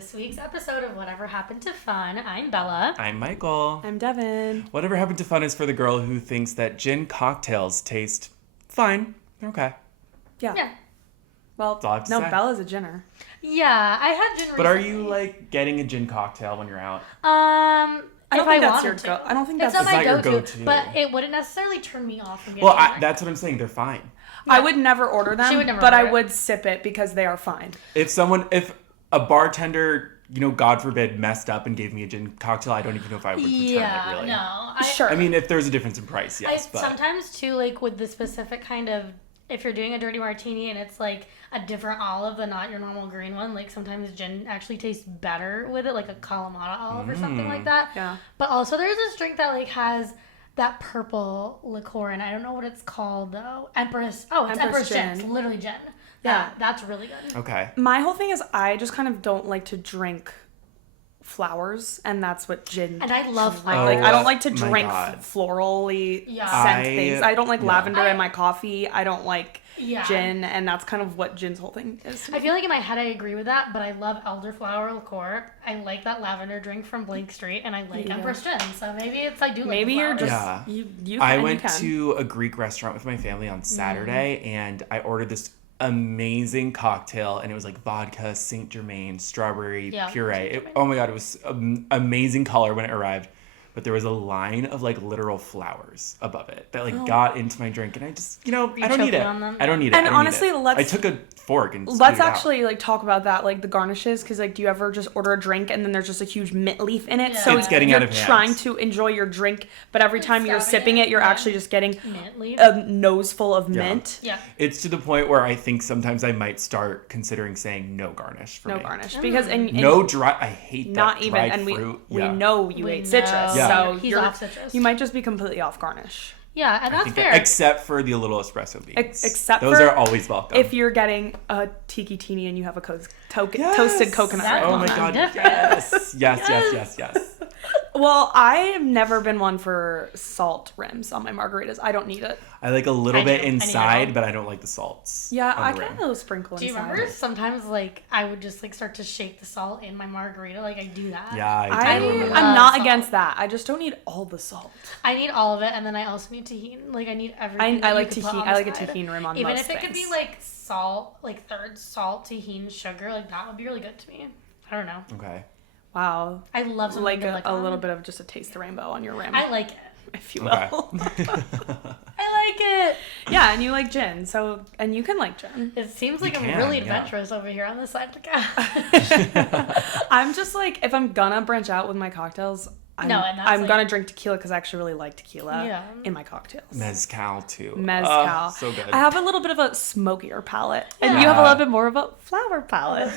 this week's episode of Whatever Happened to Fun. I'm Bella. I'm Michael. I'm Devin. Whatever Happened to Fun is for the girl who thinks that gin cocktails taste fine. They're okay. Yeah. Well, That's all I have to no, say. Bella's a ginner. Yeah, I had gin recently. But are you, like, getting a gin cocktail when you're out? I don't think that's your wanted go. to. I don't think It's that's not my your go-to, go-to. but it wouldn't necessarily turn me off from getting Well, a drink. that's what I'm saying. They're fine. I would never order them, She would never but I order it. would sip it because they are fine. If a bartender, God forbid, messed up and gave me a gin cocktail, I don't even know if I would return it, really. No. Sure. I mean, if there's a difference in price, yes. But Sometimes, too, like, with the specific kind of, if you're doing a dirty martini and it's, like, a different olive than not your normal green one, like, sometimes gin actually tastes better with it, like a Kalamata olive or something like that. Yeah. But also, there's this drink that, like, has that purple liqueur, and I don't know what it's called, though. Empress. Oh, it's Empress gin. It's literally gin. Yeah. That's really good. okay. My whole thing is I just kind of don't like to drink flowers, and that's what gin. And I love like, flowers. I don't like to my drink God. florally Yeah. scent things. I don't like lavender I- in my coffee. I don't like Yeah. gin, and that's kind of what gin's whole thing is. I feel like in my head I agree with that, but I love elderflower liqueur. I like that lavender drink from Blake Street, and I like Yeah. Empress gin. So maybe it's I do like Maybe the you're flowers. just Yeah. you. I can, went you can. to a Greek restaurant with my family on Saturday, and I ordered this amazing cocktail, and it was like vodka, Saint Germain, strawberry puree. Saint Germain. Oh my God, it was amazing color when it arrived. But there was a line of like literal flowers above it that like got into my drink, and I just, I don't need choking it. on them? I don't need it. And I don't need honestly, it. let's- I took a fork and spewed Let's it out. actually like talk about that, like the garnishes, because like, do you ever just order a drink and then there's just a huge mint leaf in it? Yeah. So It's getting you're out of hand. trying to enjoy your drink, but every time you're Stuffing sipping it, it, you're yeah. actually just getting Mint leaf. a nose full of mint. Yeah. It's to the point where I think sometimes I might start considering saying no garnish for No me. garnish, because and No dry. I hate that. not even, dried and fruit. we Yeah. know you We ate know. citrus, Yeah. so He's you're off citrus. you might just be completely off garnish. Yeah, and I that's think fair. except for the little espresso beans. Except those for are always welcome. If you're getting a tiki tini and you have a Yes! toasted coconut That's rim Oh on my that. God! different. Yes. Well, I have never been one for salt rims on my margaritas. I don't need it. I like a little I bit do. I need it inside, all. but I don't like the salts. Yeah, on I the rim. kind of sprinkle Do you inside. remember sometimes like I would just like start to shake the salt in my margarita? Like I do that. Yeah, I I, do remember. I'm not salt. against that. I just don't need all the salt. I need all of it, and then I also need tahini. Like I need everything. I that like you could put tahini. on I the like a side. tahini rim on Even most if it could be things. like salt, like third salt, tahini, sugar, like that would be really good to me. I don't know. Okay. Wow. I love something Like good a on. little bit of just a taste the rainbow on your rim, I like it. if you will. Okay. I like it. Yeah, and you like gin, and you can like gin. It seems like I'm can, really yeah. adventurous over here on this side of the couch. I'm just like, if I'm gonna branch out with my cocktails, I'm like- gonna drink tequila because I actually really like tequila Yeah. in my cocktails. Mezcal too. Mezcal. Oh, so good. I have a little bit of a smokier palate, and Yeah. you have a little bit more of a flower palate.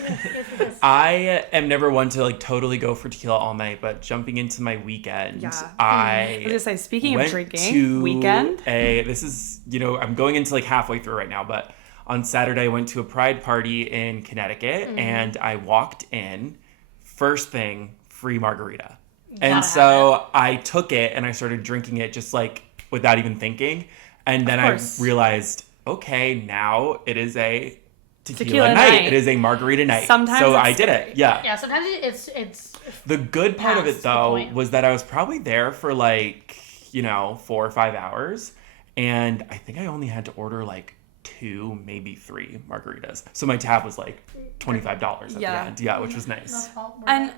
I am never one to like totally go for tequila all night, but jumping into my weekend, Yeah. I was gonna say, speaking of went drinking, to weekend? this is I'm going into like halfway through right now, but on Saturday I went to a pride party in Connecticut, and I walked in, first thing, free margarita. And Gotta so I took it and I started drinking it just like without even thinking. And then I course. realized, okay, now it is a tequila Tequila night. night. It is a margarita night. Sometimes so it's I did scary. it. Yeah. Yeah, sometimes it's The good part of Past it the though point. was that I was probably there for like, 4 or 5 hours. And I think I only had to order like 2, maybe 3 margaritas. So my tab was like $25 at Yeah. the end. Yeah, which was nice. That's all. And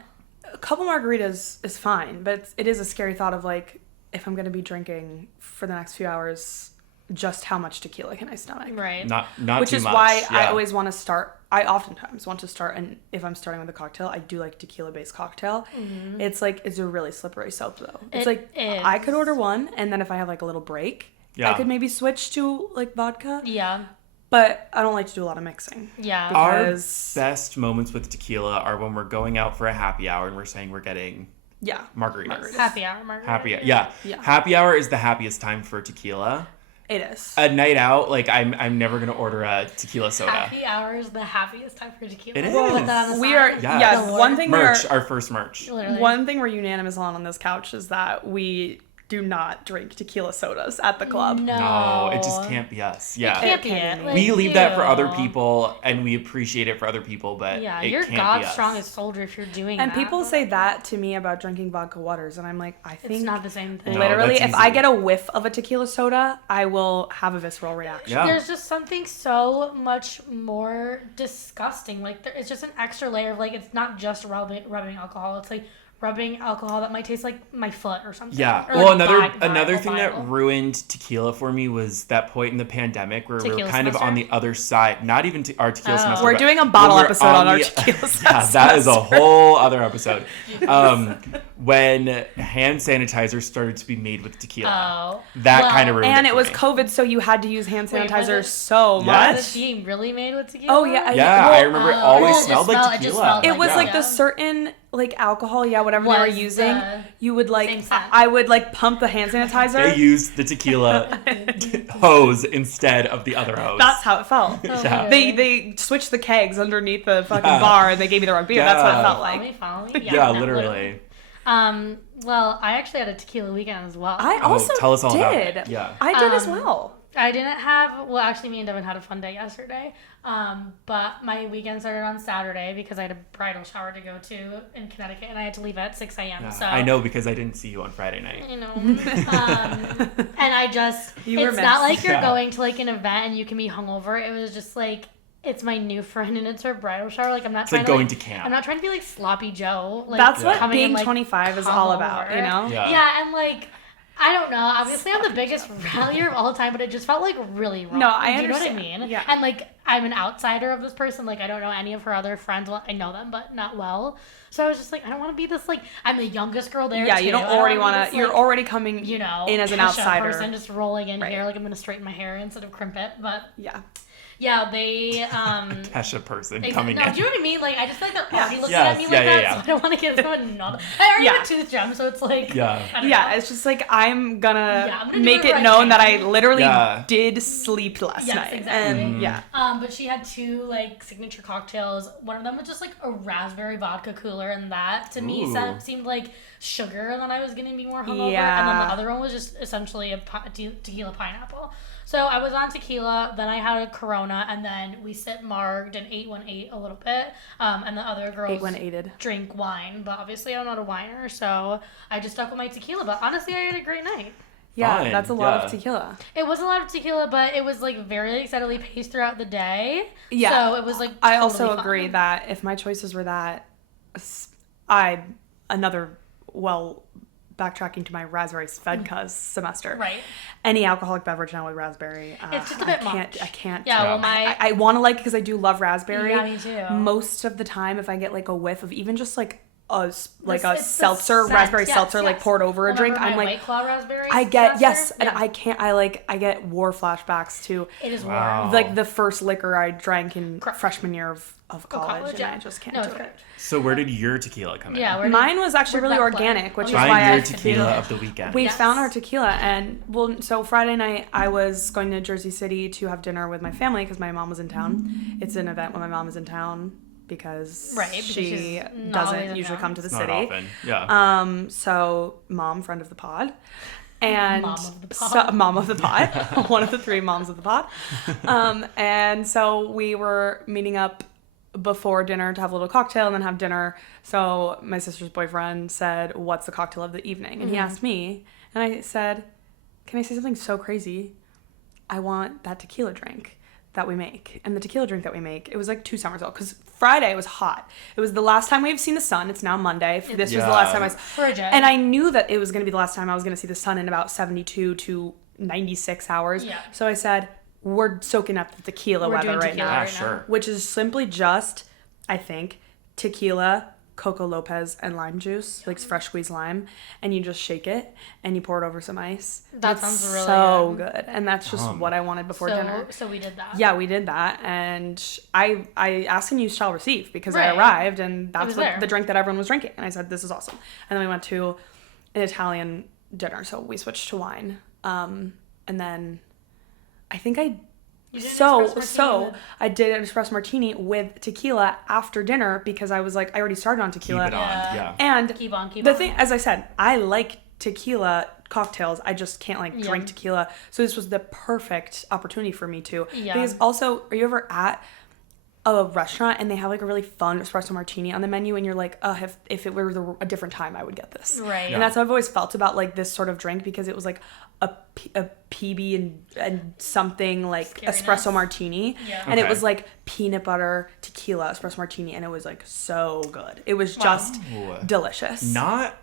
a couple margaritas is fine, but it is a scary thought of like, if I'm gonna be drinking for the next few hours, just how much tequila can I stomach? right. Not Which too is much. why I Yeah. always want to start. I oftentimes want to start, and if I'm starting with a cocktail, I do like tequila-based cocktail. It's like, it's a really slippery slope though. It's It like is. I could order one, and then if I have like a little break, Yeah. I could maybe switch to like vodka. Yeah. But I don't like to do a lot of mixing. Yeah. Our because- best moments with tequila are when we're going out for a happy hour and we're saying we're getting Yeah. margaritas. Happy hour margarita. Yeah. Yeah. Happy hour is the happiest time for tequila. It is. A night out, like I'm never gonna order a tequila soda. Happy hour is the happiest time for tequila. It We'll is. Put that on the We side. are, Yes. yeah, Lord. one thing Merch, our first merch. Literally. One thing we're unanimous on this couch is that we do not drink tequila sodas at the club. No, it just can't be us. Yeah. It can't be it. Like, we leave that for other people, and we appreciate it for other people, but yeah, it you're can't God's be us. strongest soldier if you're doing And that. people say that to me about drinking vodka waters, and I'm like, I think it's not the same thing. No, literally, that's if I easy. get a whiff of a tequila soda, I will have a visceral reaction. Yeah. There's just something so much more disgusting. Like, it's just an extra layer of, like, it's not just rubbing alcohol. It's, like, rubbing alcohol that might taste like my foot or something. Yeah. Or, Well, like, another thing viral. that ruined tequila for me was that point in the pandemic where we were Tequila kind of semester? on the other side. Not even our tequila Oh. semester. We're but doing a when bottle we're episode on our the- tequila Yeah, that is a semester. whole other episode. When hand sanitizer started to be made with tequila. Oh. That Well, kind of ruined And it it for was me. COVID, so you had to use hand Wait, was sanitizer it- so Yes. much. Was it being really made with tequila? Oh, yeah. Yeah, Well, I remember it always well, it smelled like smelled- it just tequila. smelled It was Yeah. like the certain like alcohol, whatever they were Was using. the You would like, same scent. I would like pump the hand sanitizer. They used the tequila hose instead of the other hose. That's how it felt. Oh, Yeah. They switched the kegs underneath the fucking Yeah. bar and they gave me the wrong beer. That's what it Yeah. felt Follow like. me, follow me? yeah, no, literally. Well, I actually had a tequila weekend as well. I Oh, also tell us all did. about it. Yeah. I did as well. I didn't have, well, actually, me and Devin had a fun day yesterday. But my weekend started on Saturday because I had a bridal shower to go to in Connecticut and I had to leave at 6 a.m. Yeah, So I know because I didn't see you on Friday night. You know, and I just, You were it's not missed. like you're Yeah. going to like an event and you can be hungover. It was just like, it's my new friend and it's her bridal shower. Like, I'm not It's trying like to going like, to camp. I'm not trying to be like sloppy Joe. Like, That's what coming being and, like, 25 is come all about, over. you know? Yeah. Yeah, and like, I don't know. Obviously, I'm the biggest rallier of all time, but it just felt like really wrong. No, I Do you know what I understand. mean? Yeah. And like, I'm an outsider of this person. Like, I don't know any of her other friends. Well, I know them, but not well. So I was just like, I don't want to be this like. I'm the youngest girl there. Yeah, too. you don't I don't already wanna want be to. this, You're like, already coming, you know, in as an Kesha outsider. person just rolling in Right. here. Like, I'm gonna straighten my hair instead of crimp it. But Yeah. yeah, they Kesha person Exactly. coming No, in. do you know what I mean? Like, I just feel like they're already looking Yes, at me yeah, like yeah, that, yeah. so I don't want to give them another. I already Yeah. have a tooth gem, so it's like, Yeah. I don't Yeah, know. it's just like I'm gonna, Yeah, I'm gonna do make it it right known now. that I literally Yeah. did sleep last Yes, night. exactly. And yeah. But she had two like signature cocktails. One of them was just like a raspberry vodka cooler, and that to me Ooh. seemed like sugar, and then I was gonna be more hungover. Yeah. And then the other one was just essentially a tequila pineapple. So I was on tequila, then I had a Corona, and then we sip marged and 818 a little bit. And the other girls 818'd. drink wine, but obviously I'm not a whiner, so I just stuck with my tequila. But honestly, I had a great night. Yeah, Fine, that's a lot yeah. of tequila. It was a lot of tequila, but it was like very excitedly paced throughout the day. Yeah. So it was like I totally also fun. agree that if my choices were that, backtracking to my raspberry svedka semester. Right. Any alcoholic beverage now with raspberry. It's just a bit I can't, much. I can't. Yeah, well, Yeah. my I want to like it because I do love raspberry. Yeah, me too. Most of the time, if I get like a whiff of even just like a It's the seltzer, scent. raspberry Yes, seltzer, like yes. poured over a Remember drink, my I'm like, White Claw raspberry I get semester? and Yeah. I get war flashbacks to It is Wow. warm. like the first liquor I drank in Correct. freshman year of college, and yeah. I just can't No, do it's it. correct. So where did your tequila come in? Yeah, where Mine was actually where'd really that play? organic, which Oh, is yeah. Find why your I tequila of the weekend. We Yes. found our tequila, and well, so Friday night I was going to Jersey City to have dinner with my family because my mom was in town. It's an event when my mom is in town because Right, because she she's not always doesn't in usually town. come to the It's not city. often. Yeah. So mom, friend of the pod, and Mom of the pod. so, mom of the pod, one of the three moms of the pod. And so we were meeting up before dinner to have a little cocktail and then have dinner. So my sister's boyfriend said, "What's the cocktail of the evening?" And he asked me, and I said, "Can I say something so crazy? I want that tequila drink that we make." And the tequila drink that we make, it was like 2 summers ago because Friday it was hot. It was the last time we've seen the sun. It's now Monday. This was the last time I was. Frigid. And I knew that it was going to be the last time I was going to see the sun in about 72 to 96 hours. Yeah. So I said, we're soaking up the tequila We're weather doing right tequila now. Yeah, right now. sure. Which is simply just, I think, tequila, Coco Lopez, and lime juice, like fresh squeezed lime, and you just shake it and you pour it over some ice. That It's sounds really so good. And that's just Yum. what I wanted before dinner. So we did that. Yeah, we did that, and I asked and you shall receive because I Right. arrived, and that's was what there. the drink that everyone was drinking, and I said this is awesome. And then we went to an Italian dinner, so we switched to wine, and then I think I. You did an So espresso martini with- I did an espresso martini with tequila after dinner because I was like I already started on Keep tequila. it on. Yeah. Yeah. And Keep on, keep the on. thing, as I said, I like tequila cocktails. I just can't like drink tequila. So this was the perfect opportunity for me to. Yeah. Because also, are you ever at a restaurant and they have like a really fun espresso martini on the menu and you're like, if it were a different time, I would get this. Right. And that's how I've always felt about like this sort of drink, because it was like a PB and something like Scariness. espresso martini. Yeah. And it Okay. was like peanut butter tequila espresso martini, and it was like so good. It was just delicious. Not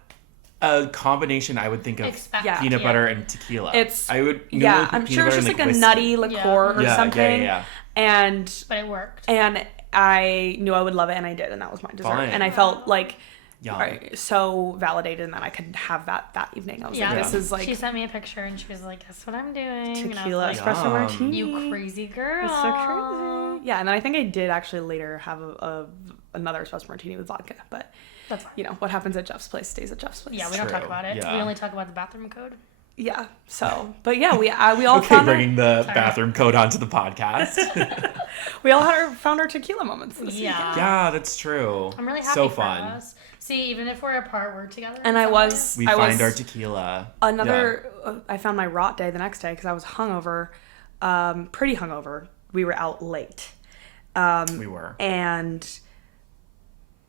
a combination I would think of Expect. Yeah. peanut butter and tequila. I would normally Yeah, put I'm peanut sure it's butter just and, like a whiskey. nutty liqueur or something. Yeah. And But it worked. I knew I would love it, and I did, and that was my dessert. Fine. And I felt like Yum. so validated, and that I could have that evening. I was like, this is like she sent me a picture and she was like, "Guess what I'm doing?" tequila and I was espresso Yum. martini. You crazy girl. It's so crazy. Yeah, and then I think I did actually later have another espresso martini with vodka, but That's fine. you know what happens at Jeff's place stays at Jeff's place. Yeah, we don't talk True. about it. Yeah. We only talk about the bathroom code. Yeah. So, but yeah, we all Okay, found bringing the bathroom code onto the podcast. we all found our tequila moments this weekend. Yeah, that's true. I'm really happy So for fun. us. See, even if we're apart, we're together. And I was We I find was, our tequila. I found my rot day the next day because I was hungover, pretty hungover. We were out late. We were. And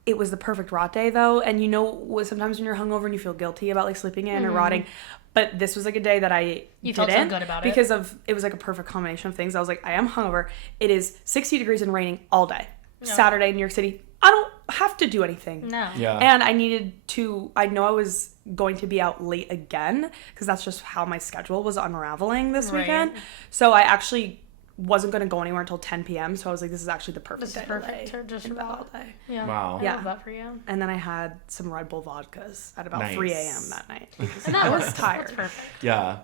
it was the perfect rot day though. And you know, sometimes when you're hungover and you feel guilty about like sleeping in or rotting, but this was like a day that I felt so didn't good about it. because it was like a perfect combination of things. I was like, I am hungover. It is 60 degrees and raining all day. Yeah. Saturday in New York City. I don't have to do anything. No. Yeah. And I know I was going to be out late again because that's just how my schedule was unraveling this Right. weekend. So I actually wasn't going to go anywhere until 10 p.m. So I was like, this is actually the perfect This is day perfect to to just in bed all about. day. Yeah. Wow. I Yeah. love that for you. And then I had some Red Bull vodkas at about Nice. 3 a.m. that night. And that I was works. tired. That's perfect. Yeah.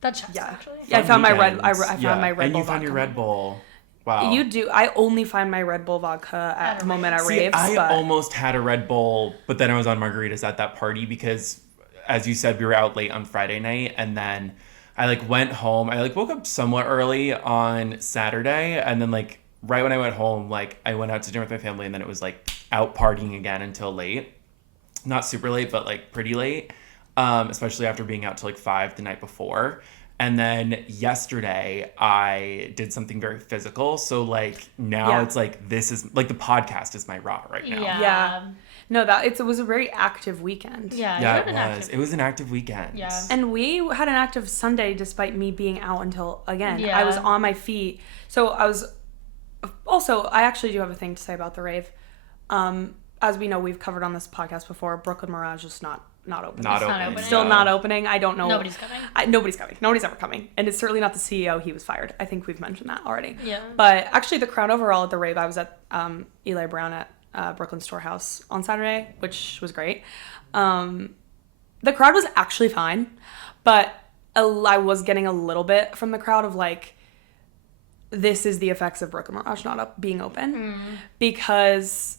That checks Yeah. actually. Yeah, I Fun found my weekend. I found my Red and Bull you found vodka. your Red Bull. Wow. You do. I only find my Red Bull vodka at the moment at See, raves. I but almost had a Red Bull, but then I was on margaritas at that party because, as you said, we were out late on Friday night, and then I like went home. I like woke up somewhat early on Saturday, and then like right when I went home, like I went out to dinner with my family, and then it was like out partying again until late. Not super late, but like pretty late, especially after being out till like 5 the night before. And then yesterday I did something very physical. So like now it's like this is like the podcast is my raw right now. Yeah. no, it was a very active weekend. Yeah. Yeah, you it had an was. active- It was an active weekend. Yeah. And we had an active Sunday despite me being out until, again, Yeah. I was on my feet. So I actually do have a thing to say about the rave. As we know, we've covered on this podcast before, Brooklyn Mirage is not open. Not It's not open. opening. Still yeah. not opening. I don't know. Nobody's coming. Nobody's coming. Nobody's ever coming. And it's certainly not the CEO. He was fired. I think we've mentioned that already. Yeah. But actually, the crowd overall at the rave, I was at Eli Brown at Brooklyn Storehouse on Saturday, which was great. The crowd was actually fine, but I was getting a little bit from the crowd of like, this is the effects of Brooklyn Mirage not being open. Because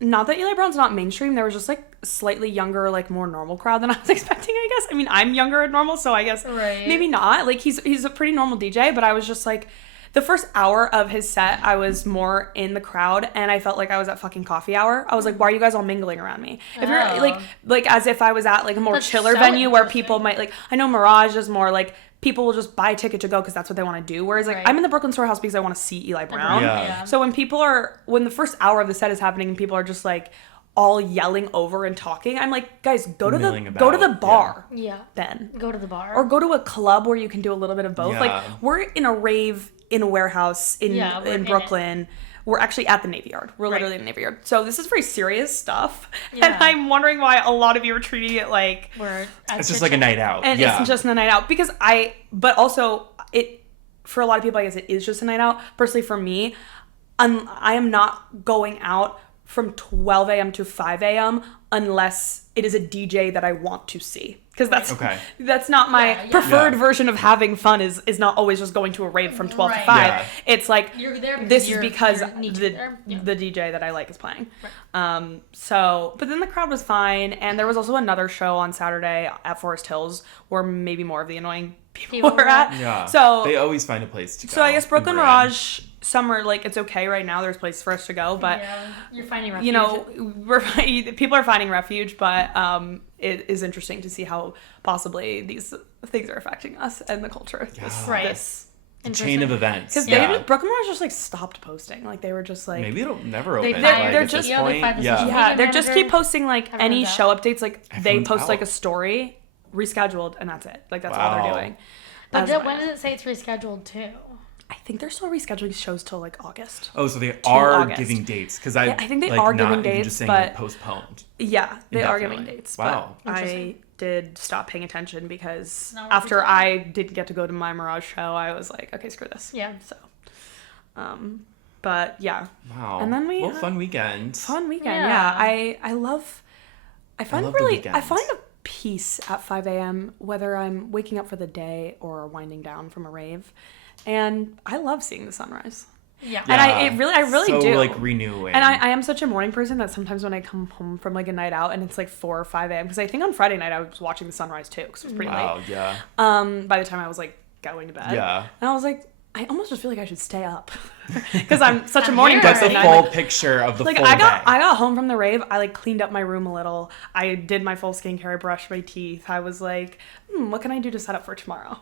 not that Eli Brown's not mainstream, there was just like slightly younger, like more normal crowd than I was expecting, I guess. I mean, I'm younger and normal, so I guess maybe not. Like he's a pretty normal DJ, but I was just like, the first hour of his set, I was more in the crowd, and I felt like I was at fucking coffee hour. I was like, why are you guys all mingling around me? If you're like as if I was at like a more That's chiller so venue where interesting. people might like, I know Mirage is more like people will just buy a ticket to go because that's what they want to do. Whereas like I'm in the Brooklyn Storehouse because I want to see Eli Brown. Yeah. So when the first hour of the set is happening and people are just like all yelling over and talking, I'm like, guys, go to Milling the about, bar. Yeah. Then. Go to the bar. Or go to a club where you can do a little bit of both. Yeah. Like we're in a rave in a warehouse we're in in Brooklyn. We're actually at the Navy Yard. We're literally in the Navy Yard. So this is very serious stuff. Yeah. And I'm wondering why a lot of you are treating it like It's just like a night out. and yeah. it's just a night out but also it for a lot of people I guess it is just a night out. Personally for me, I am not going out from 12 a.m. to 5 a.m. unless it is a DJ that I want to see. Because that's not my preferred version of having fun is not always just going to a rave from 12 to 5. Yeah. It's like You're there because this is you're because need to be there. Yeah. the DJ that I like is playing. But then the crowd was fine, and there was also another show on Saturday at Forest Hills where maybe more of the annoying people were at. Yeah. So they always find a place to go. So I guess Brooklyn and brand. Mirage summer, like it's okay right now. There's places for us to go, but Yeah. You're finding refuge. you know, people are finding refuge, but it is interesting to see how possibly these things are affecting us and the culture. Right. This chain of events. because Brooklyn Mars just like stopped posting. Like they were just like maybe it'll never open. they're at just- this point. they just keep posting like any Everyone's show updates. Like they Everyone's post out. like a story, rescheduled, and that's it. Like that's all Wow. they're doing. But As of when right does it say it's rescheduled to? I think they're still rescheduling shows till like August. Oh, so they are August. giving dates because I think they like, are not giving even dates, just saying but like, postponed. Yeah, they are giving Indefinitely. dates. Wow. But I Interesting. did stop paying attention because Not worth after your I didn't get to go to my Mirage show, I was like, okay, screw this. Yeah. So, but yeah, Wow. And then well, fun weekend. fun weekend. Yeah. I find love the really, I weekends. find a peace at 5 a.m. whether I'm waking up for the day or winding down from a rave, and I love seeing the sunrise. Yeah. And I really so, do. like renewing. And I am such a morning person that sometimes when I come home from like a night out and it's like 4 or 5 a.m. because I think on Friday night I was watching the sunrise too because it was pretty wow. late. Yeah. By the time I was like going to bed. Yeah. And I was like, I almost just feel like I should stay up because I'm such a I'm morning here. That's person. a I, full like, picture of the like full I day. got home from the rave. I like cleaned up my room a little. I did my full skincare, brushed my teeth. I was like, what can I do to set up for tomorrow?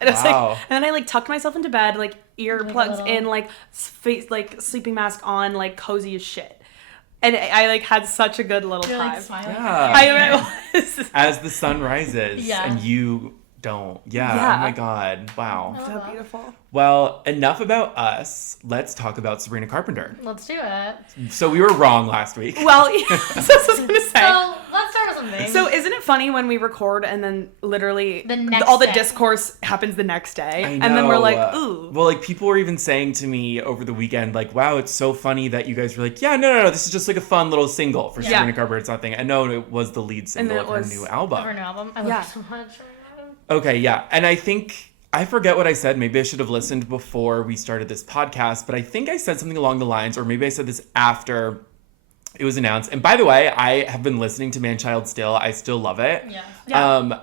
And it's Wow. like, and then I like tucked myself into bed, like earplugs little- in, like face, like sleeping mask on, like cozy as shit. And I like had such a good little You're time. like smiling. Yeah. I was. As the sun rises Yeah. and you don't. Yeah. Yeah. Oh my God. Wow. So beautiful. Well, enough about us. Let's talk about Sabrina Carpenter. Let's do it. So we were wrong last week. Well, that's what I was gonna say. So let's start with something. So isn't it funny when we record and then literally The next all the day. discourse happens the next day, I and then we're know. like, ooh. Well, like people were even saying to me over the weekend, like, "Wow, it's so funny that you guys were like, yeah, no, this is just like a fun little single for Yeah. Sabrina Carpenter. It's nothing." And no, it was the lead single then of it her was new Of album. her new album. I love Yeah. her so much. Okay, yeah, and I think I forget what I said. Maybe I should have listened before we started this podcast, but I think I said something along the lines, or maybe I said this after it was announced. And by the way, I have been listening to Manchild still. I still love it. Yeah.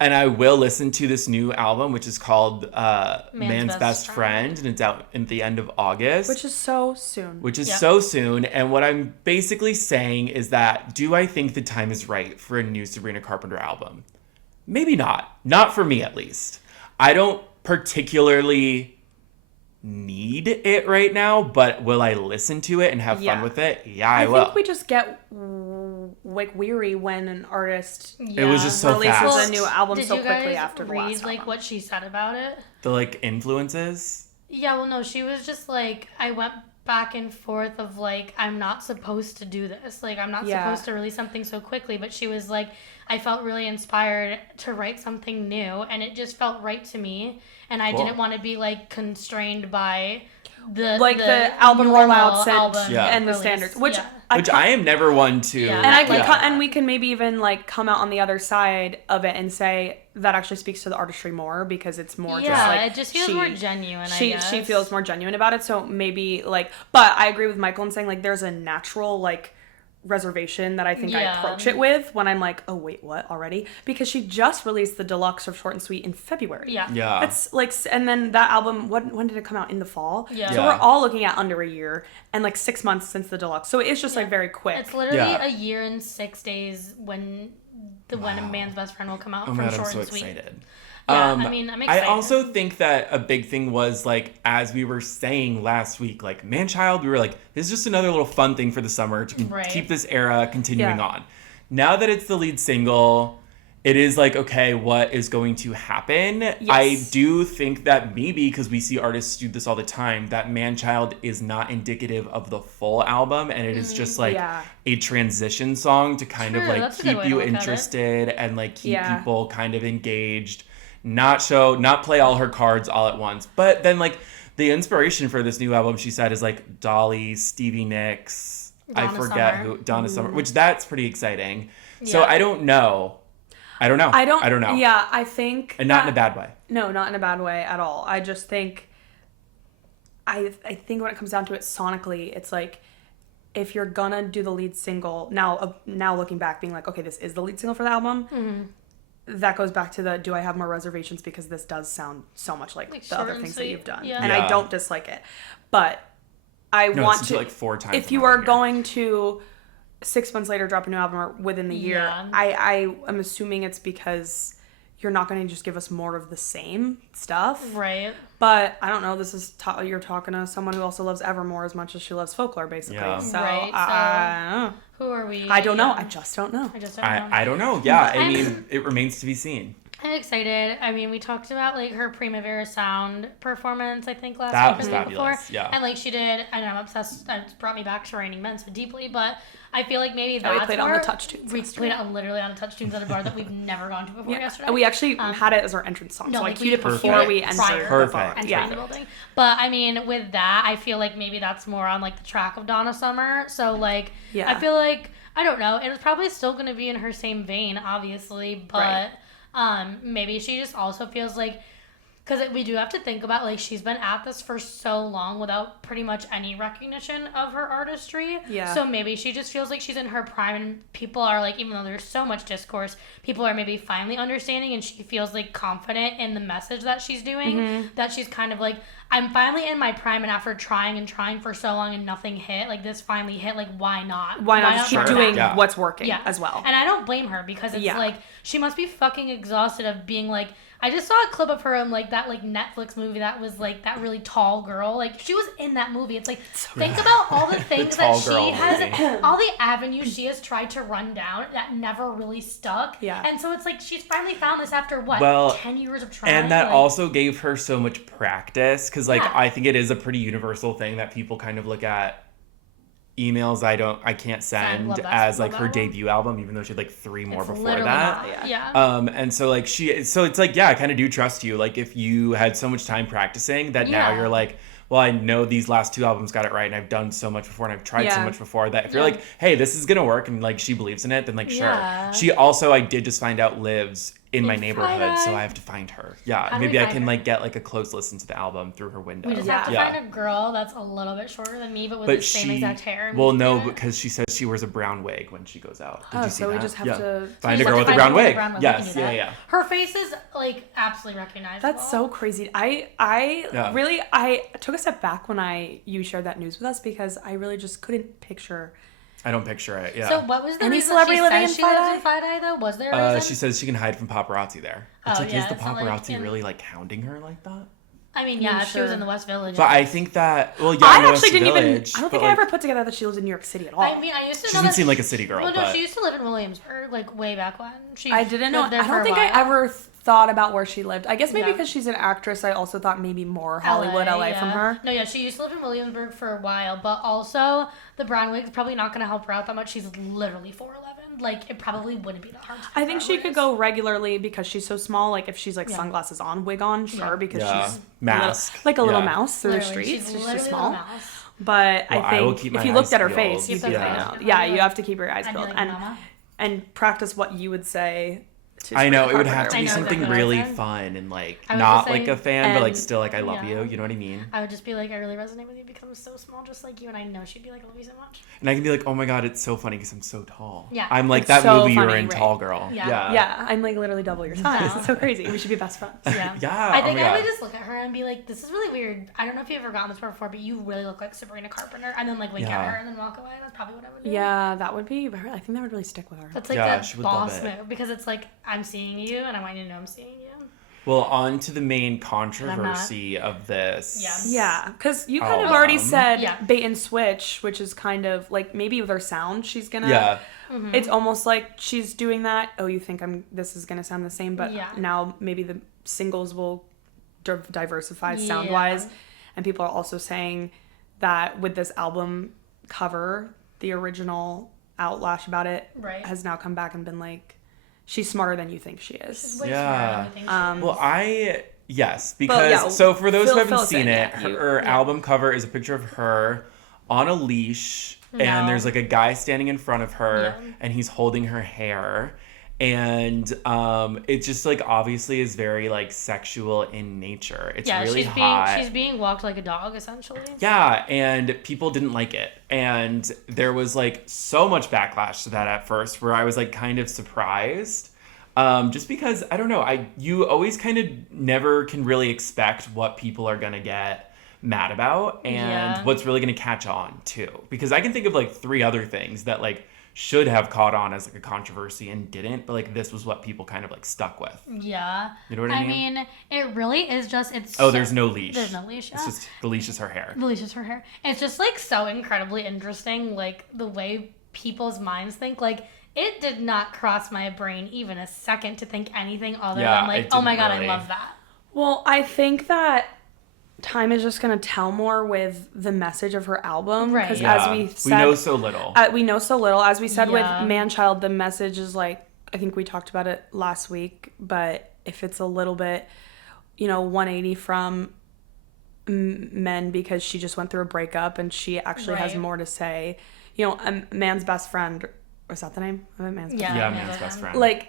And I will listen to this new album, which is called Man's Best Best Friend. Friend, and it's out at the end of August. Which is so soon. Which is Yeah. so soon. And what I'm basically saying is that, do I think the time is right for a new Sabrina Carpenter album? Maybe not. Not for me, at least. I don't particularly need it right now, but will I listen to it and have fun Yeah. with it? Yeah, I I will. think we just get like weary when an artist It was just so releases fast. a new album Did so you quickly guys after the read last like album. what she said about it? The, like, influences. Yeah, well, no, she was just like, I went back and forth of like, I'm not supposed to do this. Like, I'm not Yeah. supposed to release something so quickly. But she was like, I felt really inspired to write something new, and it just felt right to me. And I Cool. didn't want to be like constrained by the album normal rollouts and, album Yeah. and the release. standards, which Yeah. Which I am never one to. Yeah. And I can Yeah. and we can maybe even like come out on the other side of it and say that actually speaks to the artistry more because it's more just Yeah, like it just feels more genuine, I She guess. feels more genuine about it. So maybe like, but I agree with Michael in saying like there's a natural like reservation that I think I Yeah. approach it with when I'm like, oh wait, what already? Because she just released the deluxe of Short and Sweet in February. Yeah. Yeah. That's like, and then that album, when did it come out? In the fall? Yeah. So Yeah. we're all looking at under a year and like 6 months since the deluxe. So it's just like very quick. It's literally Yeah. a year and 6 days when a man's best friend will come out Oh from my God, I'm Short so and Sweet. excited. Yeah, I mean, I'm excited. I also think that a big thing was, like, as we were saying last week, like, Manchild, we were like, this is just another little fun thing for the summer to Right. keep this era continuing Yeah. on. Now that it's the lead single, it is like, okay, what is going to happen? I do think that maybe, because we see artists do this all the time, that Manchild is not indicative of the full album, and it is just like Yeah. a transition song to kind of True, like that's a good keep way to you look at it. interested and like keep Yeah. people kind of engaged, not play all her cards all at once. But then like the inspiration for this new album, she said, is like Dolly, Stevie Nicks, I Donna forget Summer. who, Donna Summer, which that's pretty exciting. So Yeah. I don't know. I don't know. Yeah, I think. And not in a that- bad way. No, not in a bad way at all. I just think. I think when it comes down to it sonically, it's like, if you're gonna do the lead single now looking back, being like, okay, this is the lead single for the album. Mm-hmm. That goes back to the do I have more reservations because this does sound so much like the Short other and things that sweet. you've done, Yeah. and Yeah. I don't dislike it, but I No, want it's to like 4 times. if you more are here. going to 6 months later drop a new album or within the year, Yeah. I am assuming it's because you're not going to just give us more of the same stuff. Right. But I don't know. This is you're talking to someone who also loves Evermore as much as she loves Folklore, basically. Yeah. So, Right, I don't know. Who are we? I don't know. I just don't know. I just don't know. I don't know. Yeah, I mean, it remains to be seen. I'm excited. I mean, we talked about like her Primavera Sound performance, I think last That week or was the week fabulous, before. yeah. And like she did, and I'm obsessed. It's brought me back to Raining Men so deeply, but I feel like maybe that's we played on where the Touch Tunes we yesterday. played literally on the Touch Tunes at a bar that we've never gone to before yesterday. We actually had it as our entrance song. No, so I like, queued it we before Perfect. we entered the prior bar. Perfect. entering the building. But I mean, with that, I feel like maybe that's more on like the track of Donna Summer. So like, Yeah. I feel like I don't know. It was probably still going to be in her same vein, obviously, but maybe she just also feels like. Because we do have to think about, like, she's been at this for so long without pretty much any recognition of her artistry. Yeah. So maybe she just feels like she's in her prime and people are, like, even though there's so much discourse, people are maybe finally understanding and she feels, like, confident in the message that she's doing. That she's kind of like, I'm finally in my prime and after trying and trying for so long and nothing hit, like, this finally hit, like, why not? Why not just keep try doing that? what's working Yeah. as well? And I don't blame her because it's like, she must be fucking exhausted of being, like, I just saw a clip of her in like that like Netflix movie that was like that really tall girl. Like she was in that movie. It's like think about all the things that she has, all the avenues she has tried to run down that never really stuck. Yeah. And so it's like she's finally found this after what 10 years of trying. And that like, also gave her so much practice because like Yeah. I think it is a pretty universal thing that people kind of look at emails I can't send Love that- as love like her that one. debut album, even though she had like 3 more it's before literally that. not. Yeah. And so like so it's like, yeah, I kind of do trust you. Like if you had so much time practicing that now Yeah. you're like, well, I know these last 2 albums got it right and I've done so much before and I've tried so Yeah. much before that if you're like, hey, this is gonna work and like she believes in it, then like sure. Yeah. She also, I did just find out, lives in my In neighborhood, Friday. so I have to find her. Yeah, How do we maybe I find can her? like get like a close listen to the album through her window. We just have to Yeah. find a girl that's a little bit shorter than me, but with But the same she, exact hair. and well, we no, can- because she says she wears a brown wig when she goes out. Did Oh, you see so we that? just have Yeah. to Find We a just girl have with a to brown find a wig. brown wig. We can Yes, do that. yeah. Her face is like absolutely recognizable. That's so crazy. I Yeah. really I took a step back when you shared that news with us because I really just couldn't picture. I don't picture it. Yeah. So what was the Any reason celebrity she living says in she Five lives Eye? in Five Eye though? Was there a reason? she says she can hide from paparazzi there. It's Oh, like, yeah, is the it's not like paparazzi in- really like hounding her like that? I mean, I yeah, mean, if she was sure. in the West Village. But I think that, well, yeah, I know actually West didn't even. Village, I don't but, think I like, ever put together that she lives in New York City at all. I mean, I used to She know doesn't that seem like a city girl, Well, no, but she used to live in Williamsburg, like way back when. She I didn't know. lived there I for don't a think while. I ever thought about where she lived. I guess maybe Yeah. because she's an actress. I also thought maybe more Hollywood, LA yeah. from her. No, yeah, she used to live in Williamsburg for a while, but also the brown wig's probably not going to help her out that much. She's literally 4'11". Like it probably wouldn't be that hard. To I think she figure out could where it go regularly because she's so small. Like if she's like Yeah. sunglasses on, wig on, sure, Yeah. because Yeah. she's Mask. like a little Yeah. mouse is. through the Literally, streets. she's She's literally just a small. little mouse. But Well, I I will think keep if my you looked at her eyes face, peeled. you'd Yeah. definitely know. Yeah, you have to keep your eyes I'd be peeled like, and "Mama." practice what you would say. To I know Sabrina it would have to Carpenter. be I know something exactly what I really said. fun and like I was not just like saying- a fan, but like and- still like I love Yeah. you. You know what I mean? I would just be like, I really resonate with you because I'm so small, just like you, and I know she'd be like, I love you so much. And I can be like, oh my god, it's so funny because I'm so tall. Yeah. I'm like It's that so movie you were funny, in, right. Tall Girl. Yeah. Yeah, I'm like literally double your size. It's so crazy. We should be best friends. Yeah. Yeah, I oh think my I would God. just look at her and be like, this is really weird. I don't know if you've ever gotten this before, but you really look like Sabrina Carpenter. And then like wink Yeah. at her and then walk away. That's probably what I would do. Yeah, that would be. I think that would really stick with her. That's like Yeah, the she would love boss it. move because it's like, I'm seeing you and I want you to know I'm seeing you. Well, on to the main controversy of this. Yeah, because you kind of album. already said Yeah. bait and switch, which is kind of like maybe with her sound, she's gonna. Yeah. It's almost like she's doing that. Oh, you think this is gonna sound the same, but Yeah. now maybe the singles will diversify Yeah. sound wise, and people are also saying that with this album cover, the original Outlash about it Right. has now come back and been like, she's smarter than you think she is. Way Yeah. smarter than you think she is. Well, yes, because yeah, so for those who fill haven't us seen in, it, yeah. her album cover is a picture of her on a leash, and No. there's like a guy standing in front of her, Yeah. and he's holding her hair, and it just like obviously is very like sexual in nature. It's yeah, really she's hot. she's being walked like a dog essentially. Yeah, and people didn't like it. And there was like so much backlash to that at first where I was like kind of surprised. Just because I don't know, you always kind of never can really expect what people are gonna get mad about and Yeah. what's really gonna catch on too. Because I can think of like 3 other things that like should have caught on as like a controversy and didn't, but like this was what people kind of like stuck with. Yeah. You know what I mean? I mean, it really is just, it's... Oh, there's no leash. There's no leash, yeah. It's just, the leash is her hair. The leash is her hair. It's just, like, so incredibly interesting, like, the way people's minds think. Like, it did not cross my brain even a second to think anything other than, like, oh my God, really. I love that. Well, I think that time is just going to tell more with the message of her album. Right. Because Yeah. as we said... We know so little. We know so little. As we said Yeah. with Man-Child, the message is like, I think we talked about it last week, but if it's a little bit, 180 from men because she just went through a breakup and she actually has Right. more to say. A man's best friend, was that the name of it? Man's best Yeah, Man's best friend. Like,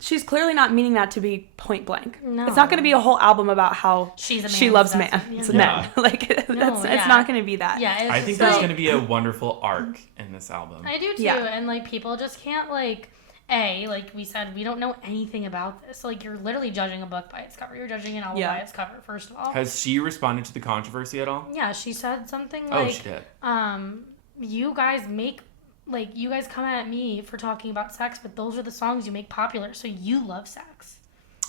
she's clearly not meaning that to be point blank. No. It's not going to be a whole album about how She's a she man's loves best men. friend, It's yeah. men. Like, it's yeah. not going to be that. Yeah, it's I just, think there's like, going to be a wonderful arc in this album. I do too, Yeah. and like people just can't like like we said, we don't know anything about this. Like you're literally judging a book by its cover. You're judging an album Yeah. by its cover, first of all. Has she responded to the controversy at all? Yeah, she said something Oh, like, she did. you guys you guys come at me for talking about sex, but those are the songs you make popular, so you love sex.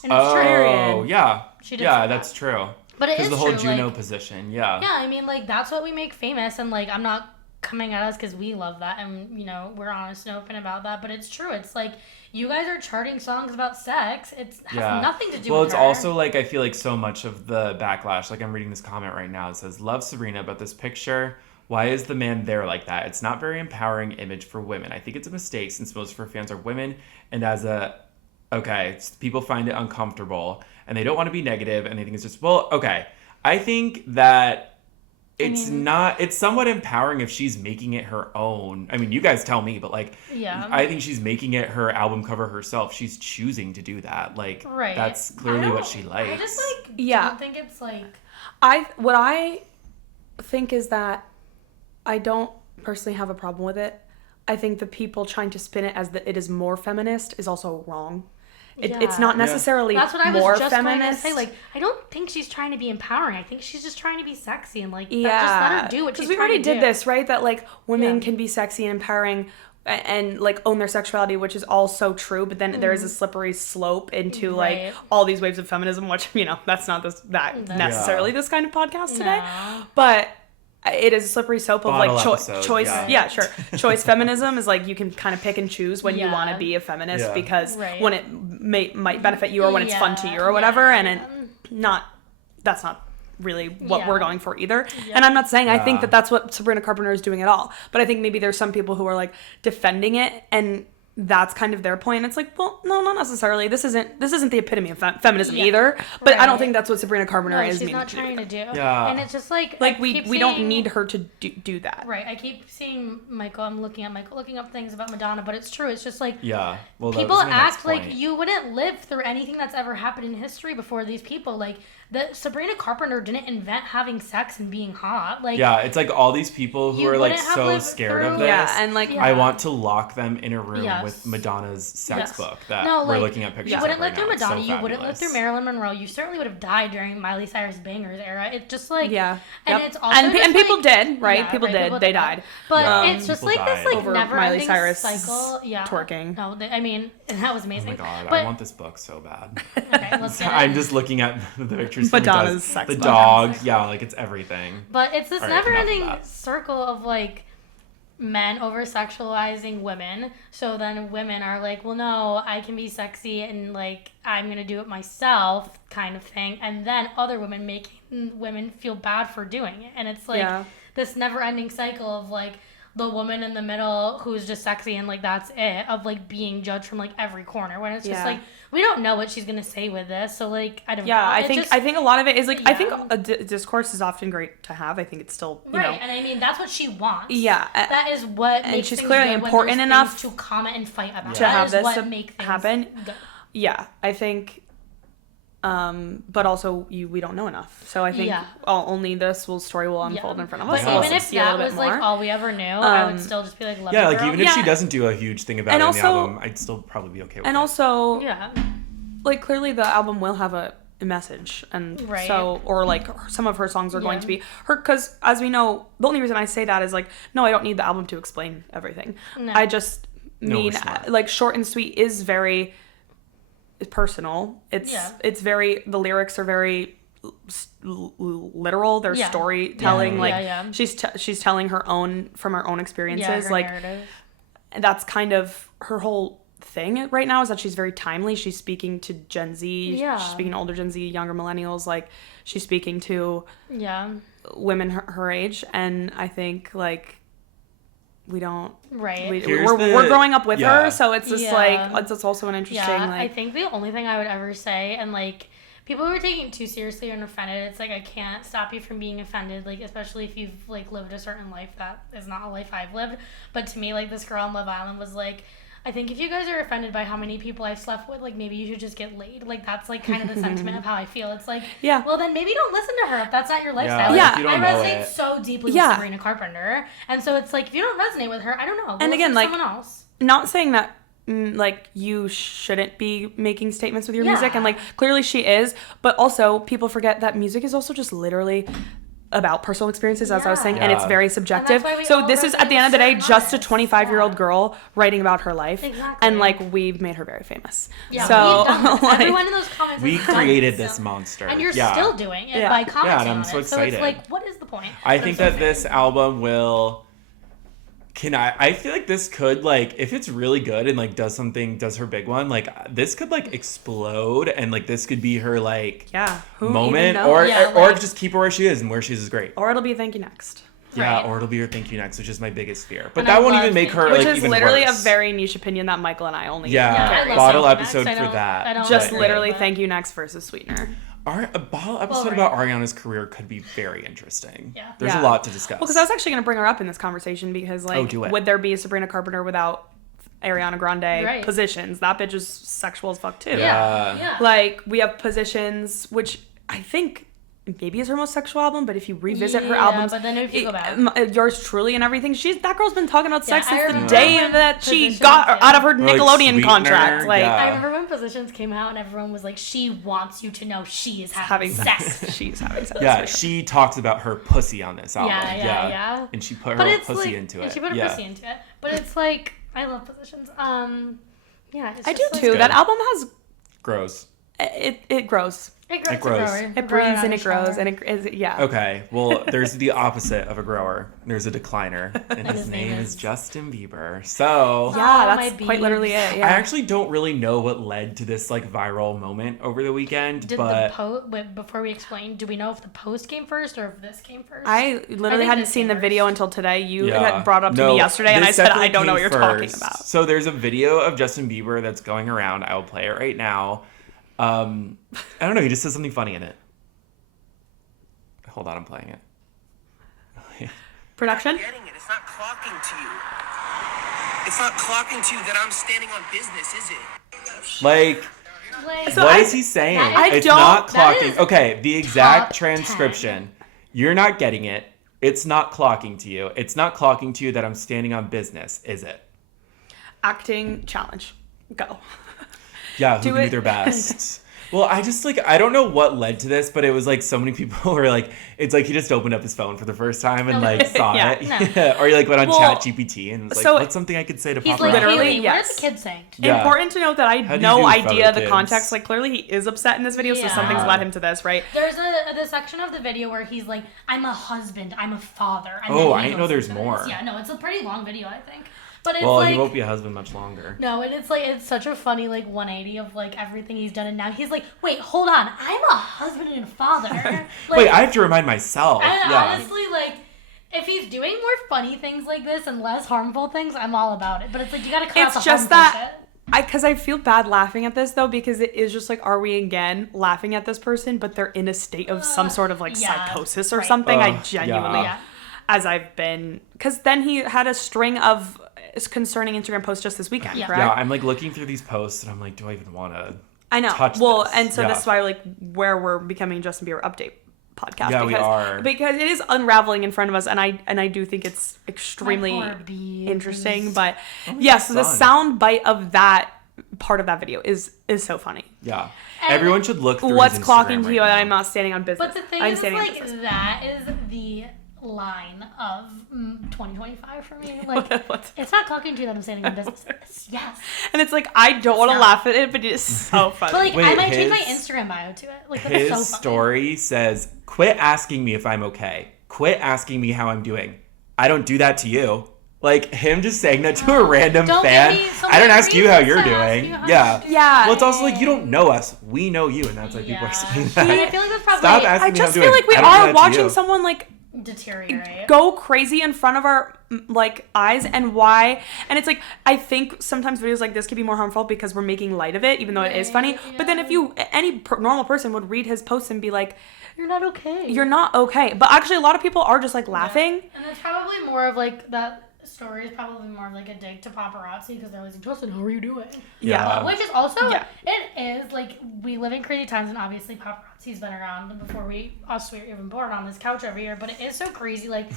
And it's true. Period. Yeah. She did Yeah, say that's true. But it Because is the whole true, Juno like- position, yeah. Yeah, I mean, like, that's what we make famous, and, like, I'm not coming at us because we love that, and, we're honest and open about that, but it's true. It's like, you guys are charting songs about sex. It has nothing to do Well, with it's her. also, like, I feel like so much of the backlash, like, I'm reading this comment right now. It says, love Sabrina, but this picture, why is the man there like that? It's not very empowering image for women. I think it's a mistake since most of her fans are women, and people find it uncomfortable, and they don't want to be negative, and they think it's just, I think that it's somewhat empowering if she's making it her own. I mean, you guys tell me, but like, Yeah. I think she's making it her album cover herself. She's choosing to do that. Like, Right. that's clearly what she likes. I just, Yeah. don't think it's, like... What I think is that I don't personally have a problem with it. I think the people trying to spin it as that it is more feminist is also wrong. It's not necessarily That's what I was more just feminist. going to say. Like, I don't think she's trying to be empowering. I think she's just trying to be sexy and, like, just let her do what she's trying to do. Because we already did this, right? That, like, women Yeah. can be sexy and empowering and, like, own their sexuality, which is all so true. But then there is a slippery slope into, Right. like, all these waves of feminism, which, that's not necessarily this kind of podcast today. No. But it is a slippery slope of Bottle like episode, choice. yeah. Yeah, sure. Choice feminism is like you can kind of pick and choose when you Yeah. want to be a feminist Yeah. because Right. when it might benefit you or when it's fun to you or whatever, and that's not really what we're going for either. And I'm not saying I think that that's what Sabrina Carpenter is doing at all, but I think maybe there's some people who are like defending it and that's kind of their point. It's like, well, no, not necessarily. This isn't the epitome of feminism either. But I don't Right. think that's what Sabrina Carpenter is she's meaning not to trying do. to do. Yeah. And it's just like Like I we keep don't seeing- need her to do that. Right. I keep seeing Michael. I'm looking at Michael, looking up things about Madonna, but it's true. It's just like Yeah. Well, that people was my next act like point. you wouldn't live through anything that's ever happened in history before these people. Like the Sabrina Carpenter didn't invent having sex and being hot. Like Yeah, it's like all these people who You are like wouldn't have so lived scared of through- this. Yeah, and like Yeah. I want to lock them in a room Yes. with Madonna's sex Yes. book that No, we're like, looking at pictures you of wouldn't right live through now. It's Madonna. so You wouldn't live fabulous. through Marilyn Monroe. You certainly would have died during Miley Cyrus Bangers era. It's just like Yeah. and Yep. it's also and just, people like- did, right? Yeah, People right, did. people They did. died. But Yeah. it's just People like this died. like Over never Miley ending Cyrus cycle. Yeah. twerking. No, I mean that was Oh amazing. my god, but, I want this book so bad. Okay, let's get I'm it. just looking at the pictures. Madonna's from it. sex The book. dog, yeah, like it's everything. But it's this All right, enough of never-ending that. circle of like men over-sexualizing women. So then women are like, well, no, I can be sexy and like I'm gonna do it myself, kind of thing. And then other women making women feel bad for doing it, and it's like Yeah. this never-ending cycle of like the woman in the middle who's just sexy and like that's it, of like being judged from like every corner when it's just Yeah. like we don't know what she's gonna say with this, so like I don't know. Yeah, I think a lot of it is like I think Yeah. a discourse is often great to have. I think it's still you know. And I mean that's what she wants. Yeah, that is what and makes she's things clearly good when important there's enough things to comment and fight about. to That have is this what to make things happen. good. Yeah, I think but also we don't know enough. So I think Yeah. only this story will unfold Yeah. in front of But us. Yeah. We'll even if see a little that bit was like more. all we ever knew, I would Um, still just be like, love Yeah, you, like girl. even if Yeah. she doesn't do a huge thing about And it in also- the album, I'd still probably be okay with and it. also yeah, like clearly the album will have a message, and Right. so, or like some of her songs are going to be her, because as we know, the only reason I say that is like, no, I don't need the album to explain everything. No. I just No, mean we're smart. like short and sweet is very personal. It's very, the lyrics are very literal. They're Yeah. storytelling. Yeah. Like Yeah. she's telling her own from her own experiences. her like narrative. that's kind of her whole thing right now, is that she's very timely. She's speaking to Gen Z. Yeah. She's speaking to older Gen Z, younger millennials. Like she's speaking to Yeah. women her age, and I think like we don't. Right. We're growing up with Yeah. her, so it's just Yeah. like it's also an interesting Yeah, I like. think the only thing I would ever say, and like people who are taking it too seriously and offended, it's like I can't stop you from being offended, like especially if you've like lived a certain life that is not a life I've lived. But to me, like this girl on Love Island was like, I think if you guys are offended by how many people I've slept with, like maybe you should just get laid. Like that's like kind of the sentiment of how I feel. It's like, Yeah. well then maybe don't listen to her if that's not your lifestyle. Yeah. Like, if you I don't know resonate it. so deeply Yeah. with Sabrina Carpenter, and so it's like if you don't resonate with her, I don't know. Go And again, listen to like, someone else. Not saying that like you shouldn't be making statements with your Yeah. music, and like clearly she is, but also people forget that music is also just literally about personal experiences, as I was Yeah. saying, and it's Yeah. very subjective. why we So all this is resonate at the end of the with day certain just a artists. 25-year-old Yeah. girl writing about her life. Exactly. And like we've made her very famous. Yeah, So we've done this. like, Everyone in those comments We has done created this, this monster. and you're Yeah. still doing it Yeah. by Yeah, commenting and I'm on so it. So excited. it's like, what is the point? I But think I'm so that this excited. album will. I feel like this could, like, if it's really good and like does her big one, like this could like explode, and like this could be her like yeah, who even moment, knows? or Yeah, or like- just keep her where she is, and where she is great. or it'll be Thank You Next. Yeah, Right. or it'll be her Thank You Next, which is my biggest fear. But And that I won't love even make Thank her You. Which like is even literally worse. a very niche opinion that Michael and I only Yeah, I carry. love bottle Thank You Next. episode I for don't- that. I don't Just agree, literally but- Thank You Next versus Sweetener. A bottle episode right. about Ariana's career could be very interesting. Yeah. There's Yeah. a lot to discuss. Well, because I was actually going to bring her up in this conversation, because like, do it. would there be a Sabrina Carpenter without Ariana Grande Right. positions? That bitch is sexual as fuck too. Yeah. Yeah. Like we have Positions, which I think maybe is her most sexual album, but if you revisit her Yeah, albums, but then if you go back. Yours Truly and everything, that girl's been talking about sex Yeah, I since the remember day when that she Positions got came out of her Or, like, Nickelodeon Sweetener, contract. Like yeah. I remember when Positions came out and everyone was like, she wants you to know she is having having sex. She's having sex. Yeah, for sure. she talks about her pussy on this album. Yeah. And she put her But own it's pussy like, into and it. she put her yeah. pussy into it. But it's like, I love Positions. Yeah. It's I do just like- too. good. That album has Gross. it grows. It grows. It grows. It breathes and it grows, and it is, yeah. Okay, well, there's the opposite of a grower. There's a decliner, and his name is is- Justin Bieber. So Yeah, Oh, that's my quite literally beebs. it. Yeah. I actually don't really know what led to this like viral moment over the weekend, Did but the post, before we explain, do we know if the post came first or if this came first? I literally think hadn't this seen the came video first. until today. You yeah. had brought up to No, me yesterday, and I this said, I definitely don't know what came you're talking first. about. So there's a video of Justin Bieber that's going around. I will play it right now. I don't know. He just says something funny in it. Hold on, I'm playing it. Production? Getting it. It's not clocking to you. It's not clocking to you that I'm standing on business, is it? Like, Like, So what I- is he saying? I It's don't- not that clocking. is Okay, the exact top transcription. You're not getting it. It's not clocking to you. It's not clocking to you that I'm standing on business, is it? Acting challenge. Go. Yeah, who Do can do it. their best? Well, I just like, I don't know what led to this, but it was like so many people were like, it's like he just opened up his phone for the first time and like saw Yeah. it. No. Yeah. Or he like went on Well, Chat GPT and was like, so what's something I could say to he's Papa like, Roach? Literally, Haley, what are yes. the kids saying? Yeah. Important to note that I had How do you no do idea photo the kids? context. Like, clearly he is upset in this video, so Yeah. something's led him to this, right? There's the section of the video where he's like, I'm a husband, I'm a father. And Oh, then he I didn't know goes there's into more. this. Yeah, no, it's a pretty long video, I think. But it's Well, like, he won't be a husband much longer. no, and it's like, it's such a funny like 180 of like everything he's done, and now he's like, wait, hold on, I'm a husband and a father. Like, Wait, I have to remind myself. and Yeah. honestly, like, if he's doing more funny things like this and less harmful things, I'm all about it. But it's like, you gotta cut out the It's just harmful that shit. because I feel bad laughing at this though, because it is just like, are we again laughing at this person, but they're in a state of some sort of like yeah, psychosis or right. something? I Ugh, genuinely, yeah. as I've been, because then he had a string of concerning Instagram posts just this weekend, Yeah. correct? Yeah, I'm like looking through these posts and I'm like, do I even want to? I know. touch Well, this. and so Yeah. this is why like where we're becoming Justin Bieber update podcast. Yeah, we are. Because it is unraveling in front of us, and I do think it's extremely My poor bees. interesting. But Oh, yes, the son. sound bite of that part of that video is so funny. Yeah. And Everyone should look through What's his clocking Instagram to you right that now. I'm not standing on business? But the thing I'm is, standing on like, business. that is the line of 2025 for me. Like, What's- it's not clocking to you that I'm standing on business. Yes. And it's like, I don't want to not. laugh at it, but it's so funny. But, like, Wait, I might change my his- Instagram bio to it. Like, that's so His funny. story says, "Quit asking me if I'm okay. Quit asking me how I'm doing. I don't do that to you." Like, him just saying that to a random Don't give fan. me so I don't many ask you how you're reasons to ask doing. you how Yeah. you're doing. Yeah. Well, it's also like, you don't know us. We know you, and that's why people are Yeah. saying And that. I feel like that's probably Stop asking I me how just I'm feel doing. like we I don't do that are to watching you. someone, like, deteriorate. go crazy in front of our like eyes, and why. And it's like, I think sometimes videos like this could be more harmful because we're making light of it, even though it is funny. Right, But then yeah. if you, any normal person would read his posts and be like, You're not okay. you're not okay. But actually a lot of people are just like laughing. And it's probably more of like that story is probably more of like a dig to paparazzi because they're always like, Justin, how are you doing? Yeah. Which is also, Yeah. it is like, we live in crazy times, and obviously paparazzi's been around before we were even born on this couch every year, but it is so crazy, like,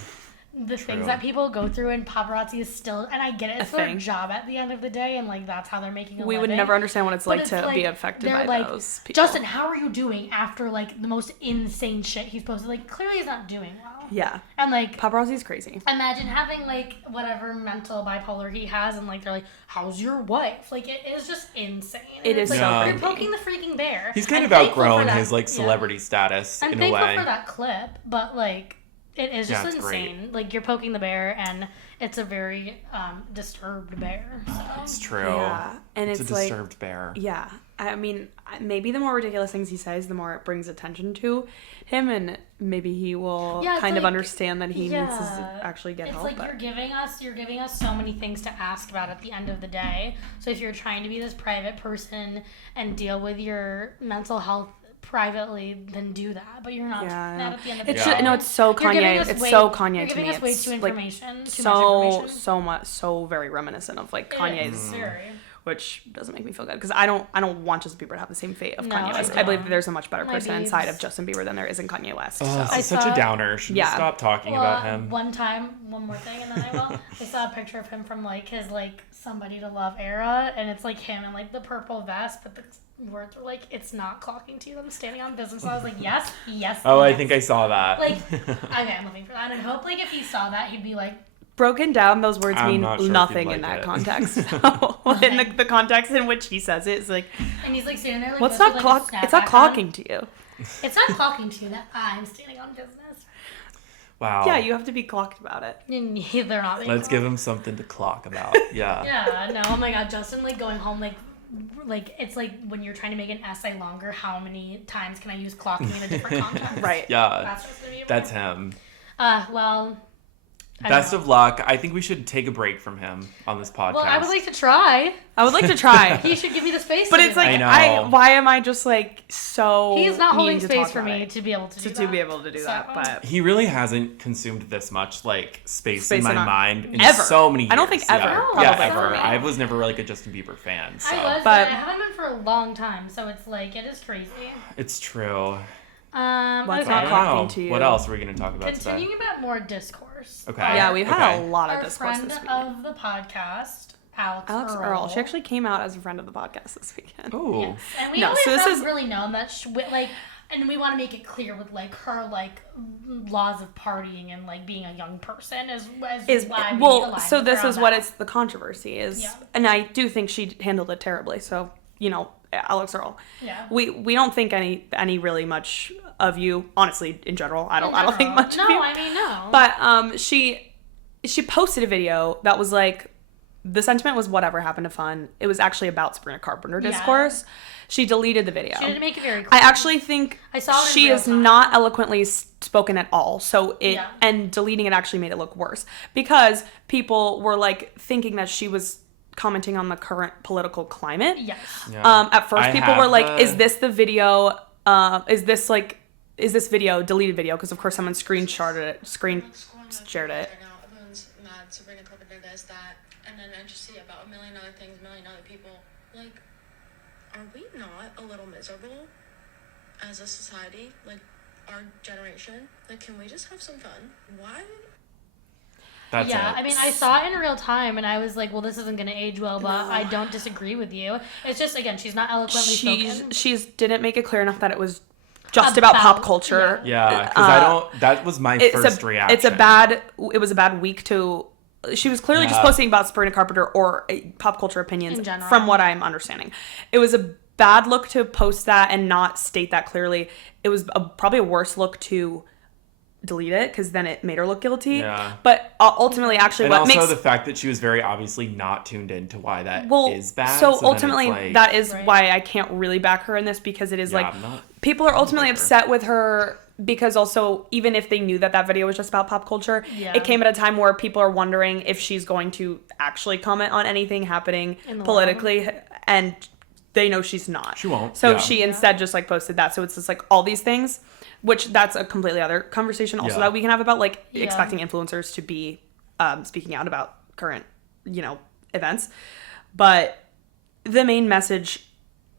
the things that people go through, and paparazzi is still, and I get it, it's their thing. job at the end of the day, and like that's how they're making a We would living. never understand what it's But like to be affected they're by like, those people. Justin, how are you doing after like the most insane shit he's posted? Like, clearly he's not doing well. Yeah. And like, Paparazzi is crazy. imagine having like whatever mental bipolar he has, and like they're like, "How's your wife?" Like, it is just insane. It is like, so you're crazy. poking the freaking bear. He's kind I'm of thankful outgrown for that- his like yeah. celebrity status I'm in a thankful way. for that clip, but like, it is just Yeah, it's great. insane. Like, you're poking the bear, and it's a very disturbed bear. So. It's true. Yeah. And It's it's a like, disturbed bear. yeah. I mean, maybe the more ridiculous things he says, the more it brings attention to him, and maybe he will Yeah, it's kind of like- understand that he needs to yeah. actually get It's help. like but- you're giving us so many things to ask about at the end of the day. So if you're trying to be this private person and deal with your mental health privately, then do that. But you're not doing that at the end of the It's day. just, no, it's so You're giving Kanye. us It's way- so Kanye You're to giving me. us way It's too like information. Too so much information. so very reminiscent of like It Kanye's, is very. which doesn't make me feel good because I don't want Justin Bieber to have the same fate of No, Kanye I West. I believe don't. that there's a much better My person inside babes. of Justin Bieber than there is in Kanye West. Oh, So. this I is such saw- a downer. Should we Yeah. stop talking about him? One more thing, and then I will. I saw a picture of him from like his like Somebody to Love era, and it's like him in like the purple vest, but the words were like, "It's not clocking to you that I'm standing on business." So I was like, yes. Oh, I yes. think I saw that. Like, okay, I'm looking for that, and I hope like if he saw that, he'd be like, Broken down, those words I'm mean not sure if nothing you'd in like that it. context. So, in the context in which he says it, it's like, and he's like standing there like, what's this not with, like, clock? a It's not snapback on. clocking to you. It's not clocking to you that I'm standing on business. Wow. Yeah, you have to be clocked about it. And they're not. being Let's give clocked. him something to clock about. Yeah. Yeah, no, oh my god, Justin, like, going home, like, it's like when you're trying to make an essay longer, how many times can I use clocking in a different context? Right. Yeah. That's what's gonna be That's him. well, I Best don't of luck. I think we should take a break from him on this podcast. know. Well, I would like to try. I would like to try. He should give me the space But to it's do like, that. I know. why am I just like so He's not holding needing to space talk for about me it? to be able to do to that. be able to do that, So- but He really hasn't consumed this much like space in Space my in our- mind in ever. so many years. I don't think ever, Yeah, probably. yeah So ever. many. I was never like a Justin Bieber fan. So I was, But- but I haven't been for a long time, so it's like, it is crazy. it's true. What's Okay. not I clocking don't know. to you? What else are we going to talk about Continuing about more discourse. Okay. Yeah, we've had Okay. a lot of Our discourse friend this week. of the podcast, Alex Earl. She actually came out as a friend of the podcast this weekend. today? Oh. Yes. And we No, always so this have is- really known that like, and we want to make it clear with like her like laws of partying and like being a young person is why we well, align so with this her is on what that. it's the controversy is, Yeah. and I do think she handled it terribly. So Alex Earl, Yeah. we don't think any really much of you, honestly, in general. I don't think much No, of you. I mean no. But she posted a video that was like, the sentiment was whatever happened to fun. It was actually about Sabrina Carpenter Yeah. discourse. She deleted the video. she didn't make it very clear. I actually think I saw it in she real is time. not eloquently spoken at all. So Yeah. and deleting it actually made it look worse because people were like thinking that she was commenting on the current political climate. Yes. Yeah. At first, I people were have like, the- "Is this the video? Is this video deleted video?" Because of course, someone screen shared it. Right now, everyone's mad. Sabrina Carpenter does that, and then I just see about a million other things, a million other people. Like, are we not a little miserable as a society? Like, our generation? Like, can we just have some fun? Why? That's Yeah, it. I mean, I saw it in real time, and I was like, well, this isn't going to age well, but I don't disagree with you. It's just, again, she's not eloquently spoken. She's didn't make it clear enough that it was just about pop culture. Yeah, because that was my first reaction. It was a bad week to... She was clearly just posting about Sabrina Carpenter or pop culture opinions in general, from what I'm understanding. It was a bad look to post that and not state that clearly. It was probably a worse look to delete it because then it made her look guilty. Yeah. But ultimately, actually, and what also makes... the fact that she was very obviously not tuned into why that is bad. So then ultimately, it's like, that is why I can't really back her in this, because it is people are ultimately upset with her because also, even if they knew that video was just about pop culture, it came at a time where people are wondering if she's going to actually comment on anything happening politically, and they know she's not. She won't. So she instead just posted that. So it's just all these things, which that's a completely other conversation also that we can have about expecting influencers to be speaking out about current, events. But the main message,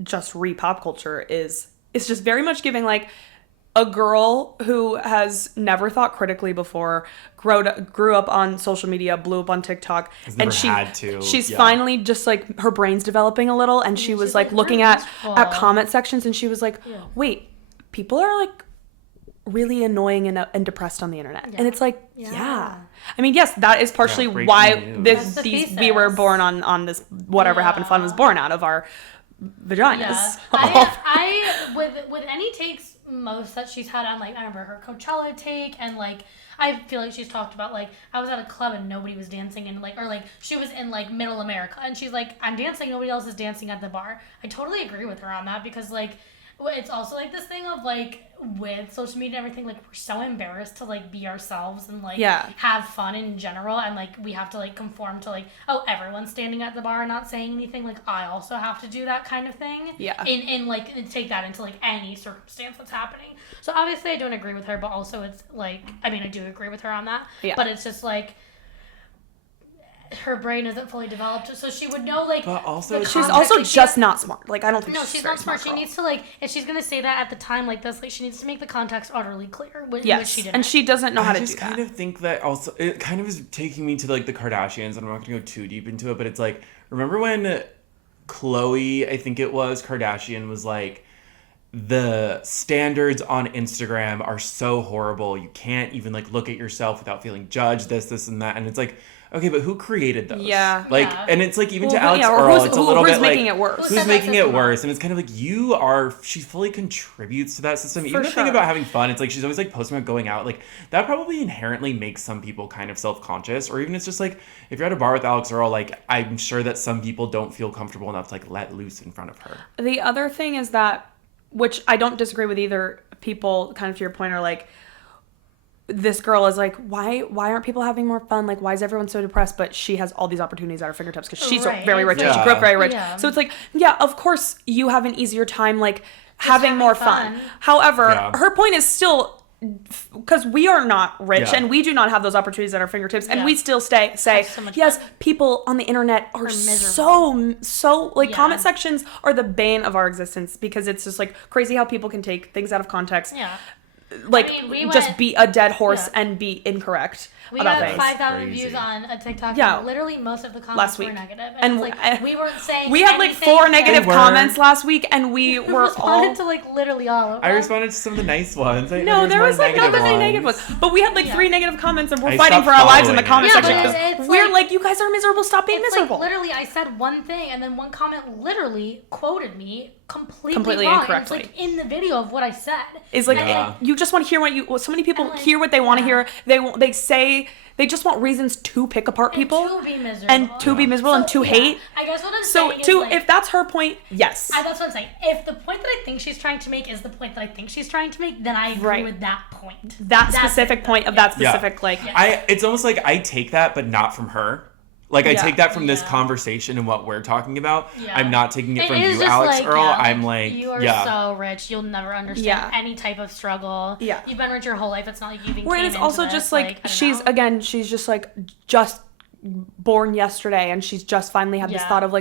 just re-pop culture, is just very much giving a girl who has never thought critically before, grew up on social media, blew up on TikTok, and she's finally just her brain's developing a little, and she was looking at comment sections, and she was like, wait, people are really annoying and depressed on the internet. And it's I mean, yes, that is partially why we were born on this whatever happened fun was born out of our vaginas. Yeah. I with any takes most that she's had on I remember her Coachella take, and I feel like she's talked about I was at a club and nobody was dancing, and or she was in middle America and she's I'm dancing, nobody else is dancing at the bar. I totally agree with her on that, because it's also this thing of with social media and everything, we're so embarrassed to be ourselves and have fun in general, and we have to conform to oh, everyone's standing at the bar and not saying anything, I also have to do that kind of thing, and take that into any circumstance that's happening. So obviously I don't agree with her, but also it's I mean, I do agree with her on that, but it's just her brain isn't fully developed, so she would know but also she's also just not smart. I don't think she's not smart. She needs to if she's gonna say that at the time like this, she needs to make the context utterly clear, which she didn't. And she doesn't know how to do that. I just kind of think that also it kind of is taking me to the Kardashians, and I'm not gonna go too deep into it, but it's remember when Khloe, I think it was, Kardashian was the standards on Instagram are so horrible, you can't even look at yourself without feeling judged, this and that, and it's okay, but who created those? Yeah. And it's even to Alex Earl, it's a little bit making it worse? Who's making it worse? And it's kind of she fully contributes to that system. Even the thing about having fun, it's she's always posting about going out. That probably inherently makes some people kind of self-conscious. Or even it's just if you're at a bar with Alex Earl, I'm sure that some people don't feel comfortable enough to let loose in front of her. The other thing is that, which I don't disagree with either, people kind of to your point are this girl is why aren't people having more fun? Why is everyone so depressed? But she has all these opportunities at her fingertips because she's very rich. And she grew up very rich. Yeah. So it's of course you have an easier time having more fun. However, her point is still, because we are not rich and we do not have those opportunities at our fingertips, and we still say yes, people on the internet are so comment sections are the bane of our existence, because it's just crazy how people can take things out of context. Yeah. Just beat a dead horse and be incorrect. We had 5,000 views on a TikTok. Yeah. Literally most of the comments were negative. And we weren't saying we had 4 negative comments last week, and we were responded to literally all of them. I responded to some of the nice ones. No, there was not many negative ones. But we had 3 negative comments, and we're fighting for our lives in the comment section because we're you guys are miserable. Stop being miserable. Literally, I said one thing, and then one comment literally quoted me completely wrong. Incorrectly. It's in the video of what I said. It's you just want to hear so many people hear what they want to hear. They say they just want reasons to pick apart people to be miserable and to hate. I guess what I'm saying is if that's her point, yes. That's what I'm saying. If the point that I think she's trying to make is the point that I think she's trying to make, then I agree with that point. That specific point of that specific it's almost I take that, but not from her. I take that from this conversation and what we're talking about. Yeah. I'm not taking it from you, Alex Earl. I'm you are so rich, you'll never understand any type of struggle. Yeah. You've been rich your whole life. It's not you even came it's also into just this. she's just just born yesterday, and she's just finally had this thought of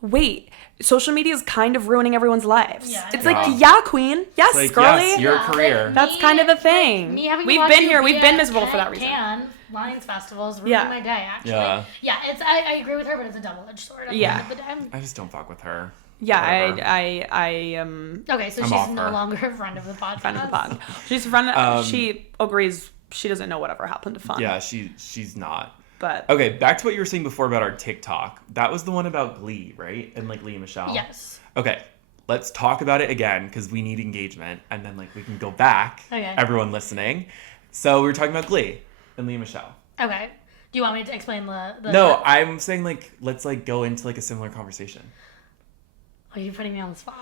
wait, social media is kind of ruining everyone's lives. Yeah, it's queen. Yes, girly. Yes, your career. That's kind of the thing. Me having we've been here. We've been miserable for that reason. Lions festivals ruined Yeah. my day, actually. Yeah. Yeah, I agree with her, but it's a double-edged sword at the Yeah. end of the day. I just don't fuck with her. Yeah, Whatever. I Okay, so I'm she's off no her. longer a friend of the podcast. friend of the pod. She's a friend. She agrees. She doesn't know whatever happened to Fun. Yeah, she's not. But Okay, back to what you were saying before about our TikTok. That was the one about Glee, right? And like Leah Michelle. Yes. Okay, let's talk about it again because we need engagement, and then like we can go back. Okay. Everyone listening. So we were talking about Glee and Leah Michelle. Okay. Do you want me to explain the No, I'm saying like let's like go into like a similar conversation. Oh, you're putting me on the spot.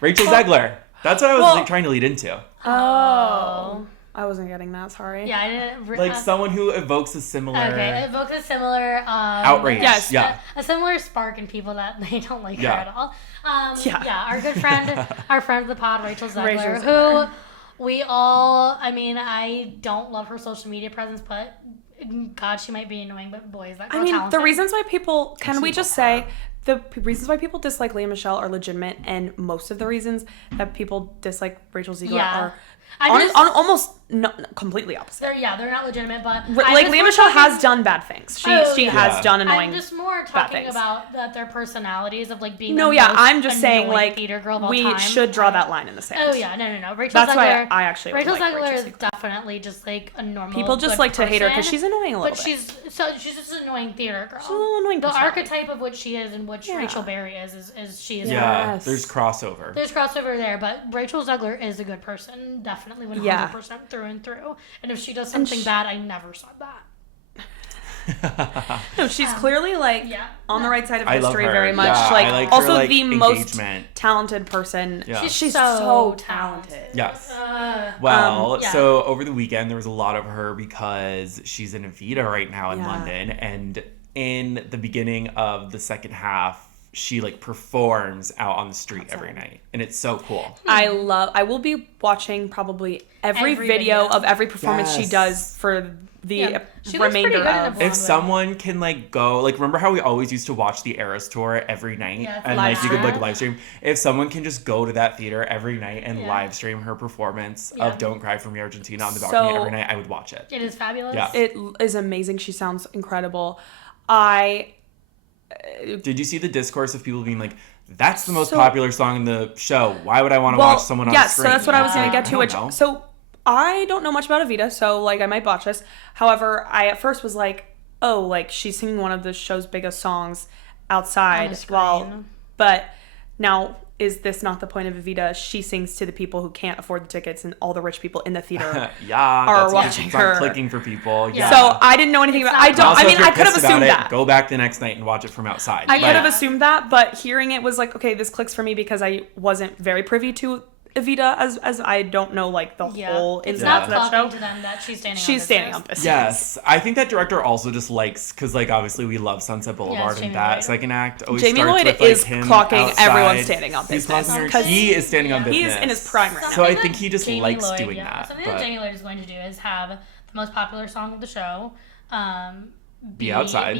Rachel Zegler. That's what I was Well- like trying to lead into. oh, I wasn't getting that. Sorry. Yeah, I didn't. Like someone who evokes a similar Okay, it evokes a similar outrage. Yes. Yeah. a similar spark in people that they don't like Yeah. her at all. Yeah. Our good friend, our friend of the pod, Rachel Zegler, Rachel Zegler. who we all. I mean, I don't love her social media presence, but God, she might be annoying. But boy, is that girl I mean, talented. the reasons why people can we Actually just love say the reasons why people dislike Leah Michelle are legitimate, and most of the reasons that people dislike Rachel Zegler Yeah. are I just- almost completely opposite. they're not legitimate, but Like Leah Michelle has done bad things. She Oh, she yeah. has Yeah. done annoying. I'm just more bad talking things. about their personalities of like being. No, the yeah, most I'm just saying annoying like theater girl of all we time. should draw that line in the sand. Oh yeah, no. Rachel That's why Zegler, I actually Rachel like Zegler Rachel is Zegler. definitely just like a normal. People just good like to hate her because person, she's annoying a little but bit. she's just an annoying theater girl. She's a little annoying The personality. archetype of what she is and what Yeah. Rachel Berry is she is. Yeah. Yes. There's crossover. There's crossover there, but Rachel Zegler is a good person, definitely 100% through and through. And if she does something bad, I never saw that. No, she's clearly like Yeah. on the right side of I love history her. very much. Yeah, like I like her, also like, the most engagement. talented person. Yeah. She's so so talented. talented. Yes. Uh, Well, yeah. so over the weekend there was a lot of her because she's in Evita right now in Yeah. London, and in the beginning of the second half, she like performs out on the street every night, and it's so cool. I will be watching probably every Every video video. of every performance she Yes. does for the Yeah. She looks pretty remainder good in a of. blonde If someone can like go, like remember how we always used to watch the Eras tour every night, Yeah, it's and live like you could like stream. live stream. If someone can just go to that theater every night and Yeah. live stream her performance Yeah. of "Don't Cry for Me, Argentina" on the balcony So- every night, I would watch it. It is fabulous. Yeah. It is amazing. She sounds incredible. Did you see the discourse of people being like, "That's the most So- popular song in the show. Why would I want to watch someone on yes, screen?" so that's what I was going Yeah. to get to. I Which don't know. so I don't know much about Evita, so like I might botch this. However, I at first was like, oh, like she's singing one of the show's biggest songs outside On the while, screen. but now is this not the point of Evita? She sings to the people who can't afford the tickets, and all the rich people in the theater. Yeah, are that's watching it's not her. clicking for people. Yeah. Yeah. So I didn't know anything It's about. not- I don't. Also, I if mean, you're I could have pissed about assumed it, that. Go back the next night and watch it from outside. I But- could have assumed that, but hearing it was like, okay, this clicks for me because I wasn't very privy to Evita as I don't know like the Yeah. whole It's ins not and outs of that clocking show. to them that she's standing She's on standing on business. business. Yes, I think that director also just likes because like obviously we love Sunset Boulevard Jamie and that Lloyd. second act always Jamie starts Lloyd with, like, is him clocking outside. everyone standing on He's business, clocking her- 'cause he is standing on business. He's in his prime right now. So I Something think that he just Jamie likes Lloyd, doing yeah. that, Something but- that Jamie Lloyd is going to do is have the most popular song of the show, Be outside.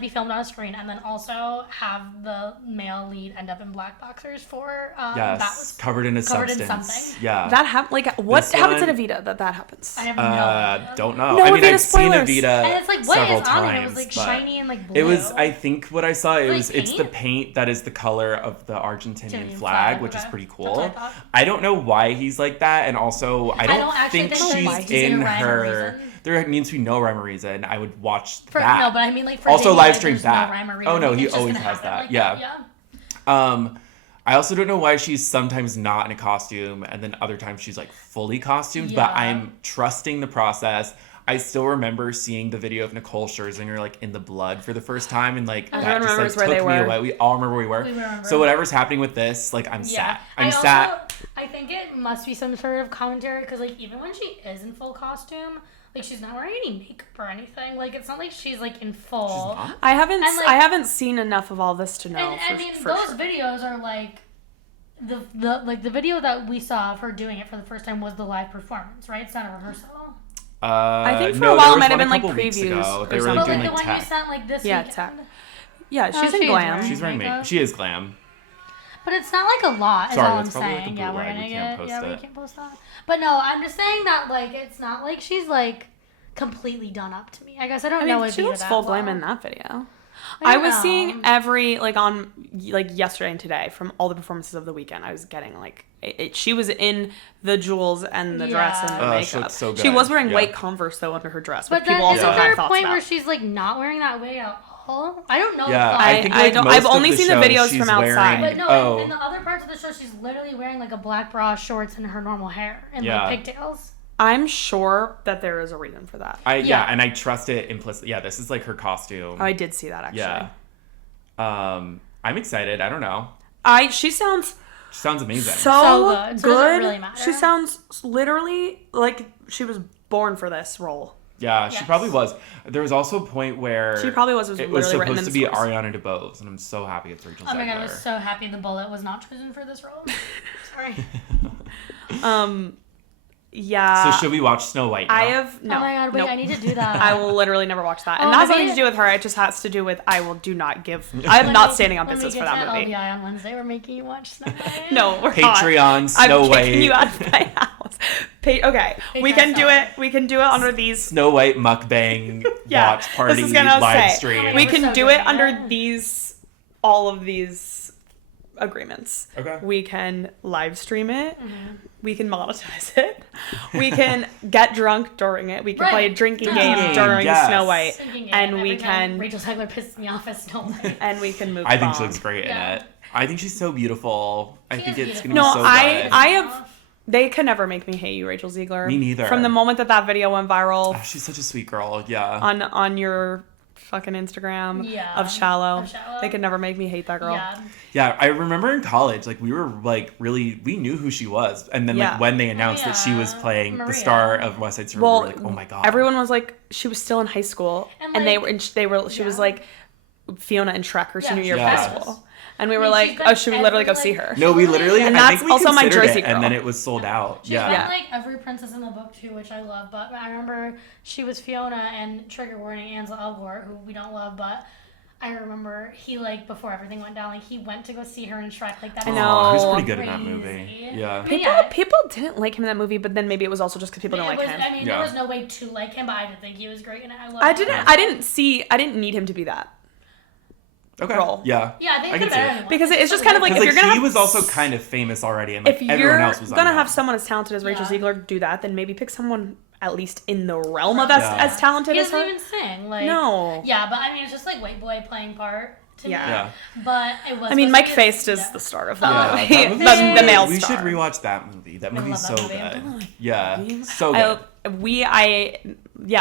be filmed on a screen, and then also have the male lead end up in black boxers for that Yes, was covered in a covered in substance. something. Yeah. That like what This happens one- in Evita that happens? I have no idea. Don't know. No I mean, Evita I've seen spoilers. Evita And it's like what several is on times, it? It was like but shiny and like blue. It was. I think what I saw. It Like was. It's the paint? paint that is the color of the Argentinian Argentinian flag, flag, which is okay. pretty That's cool. what I thought. I don't know why he's like that, and also I don't actually think think there's she's a in rhyme or her. reason. There needs to be no rhyme or reason. I would watch For, that. no, but I mean like for Also Jamie live Lloyd, stream there's that. No rhyme or Oh, reason. no, It's he just always gonna has happen that. like Yeah. I also don't know why she's sometimes not in a costume and then other times she's like fully costumed, but Yeah. I'm trusting the process. I still remember seeing the video of Nicole Scherzinger like in the blood for the first time, and like Everyone that just like remembers where took they me were. away. We all remember where we were. We remember. So whatever's happening with this, like I'm Yeah. sad. I'm sad. I think it must be some sort of commentary because, like, even when she is in full costume, like, she's not wearing any makeup or anything. Like, it's not like she's like in full. She's not? I haven't And, like- I haven't seen enough of all this to know. And for, I mean, for those sure. videos are like the video that we saw of her doing it for the first time was the live performance, right? It's not a rehearsal. I think for no, a while there it might was have one been a like couple weeks previews ago. or They were something. like But doing like the like one you tech. sent like this Yeah, weekend. tech. Yeah, she's she in is glam. wearing She's wearing makeup. makeup. She is glam. But it's not like a lot, is Sorry, all I'm it's probably like a saying. blue Yeah, we're light. gonna We can't get. post Yeah, we it. can't post that. But no, I'm just saying that like it's not like she's like completely done up to me. I guess I don't I know mean, it she being looks that full well. glam in that video. I I was know. seeing every, like, on, like, yesterday and today, from all the performances of the weekend, I was getting, like, she was in the jewels and the dress and the Yeah. She makeup. looks so She good. was wearing Yeah. white Converse, though, under her dress, But which then people also isn't there had a thoughts point about. where she's like not wearing that way at all? I don't know. Yeah, if I that- think I like don't- most I've of only the seen the show, videos she's from outside. wearing- But no, in the other parts of the show, she's literally wearing like a black bra, shorts, and her normal hair and Yeah. like pigtails. I'm sure that there is a reason for that. Yeah, and I trust it implicitly. Yeah, this is like her costume. Oh, I did see that, actually. Yeah. I'm excited. I don't know. She sounds She sounds amazing. So good. So it doesn't really matter. She sounds literally like she was born for this role. Yeah, she Yes. probably was. There was also a point where She probably was it was literally written supposed in to be the source. Ariana DeBose, and I'm so happy it's Rachel Oh my god, I Zegler. was so happy the bullet was not chosen for this role. Sorry. Yeah. So should we watch Snow White now? I have no. Oh my god, wait, nope. I need to do that. I will literally never watch that. Oh, And that has maybe- nothing to do with her. It just has to do with I'm not standing on business for that movie. LBI on Wednesday, we're making you watch Snow White. No, we're Patreon, not. Snow I'm kicking you White. out of my house. Okay, we Patreon can do style. it. We can do it under these. Snow White mukbang Yeah, watch party this is gonna live say. stream. We We're can so do doing it under it. all of these agreements. Okay. We can live stream it. Mm-hmm. We can monetize it. We can get drunk during it. We can Right. play a drinking Drinking game game, during yes. Snow White, Thinking and every we time can Rachel Zegler pisses me off as Snow White. and we can move. I think she on. looks great Yeah. in it. I think she's so beautiful. I She think is it's beautiful. gonna be No, so I good. have. They could never make me hate you, Rachel Ziegler. Me neither. From the moment that video went viral Oh, she's such a sweet girl. Yeah. on your fucking Instagram Yeah, of Shallow. of Shallow. They could never make me hate that girl. Yeah. Yeah, I remember in college, like we were like really, we knew who she was, and then Yeah. like when they announced that she was Yeah. playing Maria. the star of West Side Story, Well, we were like, oh my god. Everyone was like, she was still in high school, And, and they like, were. She was yeah. like Fiona in Shrek her senior year of Yeah. high school, and we were I mean, like, she's oh, been should we literally go every, see like- her? No, we literally. And I that's think we also my considered Jersey it, and girl. then it was sold out. She's Yeah. been Yeah. like every princess in the book too, which I love. But I remember she was Fiona and Trigger Warning Ansel Elgort, who we don't love, but I remember he like before everything went down, like he went to go see her in Shrek. Like that. I is know. Oh, he was Oh, pretty good in that movie. crazy. Yeah. But People yeah, people didn't like him in that movie, but then maybe it was also just because people didn't it like was, him. I mean, Yeah. there was no way to like him, but I did think he was great, and I loved I him. didn't need him to be that Okay. role. Yeah. Yeah, they I could can see have it. anyone. Because it's just kind of like, Because if like, you're gonna he have was also kind of famous already, and like if everyone you're else was gonna unknown. have someone as talented as Rachel Yeah. Ziegler do that, then maybe pick someone at least in the realm of Yeah. as talented He as doesn't her. even sing. Like No. Yeah, but I mean, it's just like white boy playing part. To Yeah. Me. Yeah. But it was. I mean, supposed Mike to be- Faced is yeah. the star of Yeah, that movie. that movie's the great. male We star. should rewatch that movie. That movie's so love that movie. good. Yeah. So good.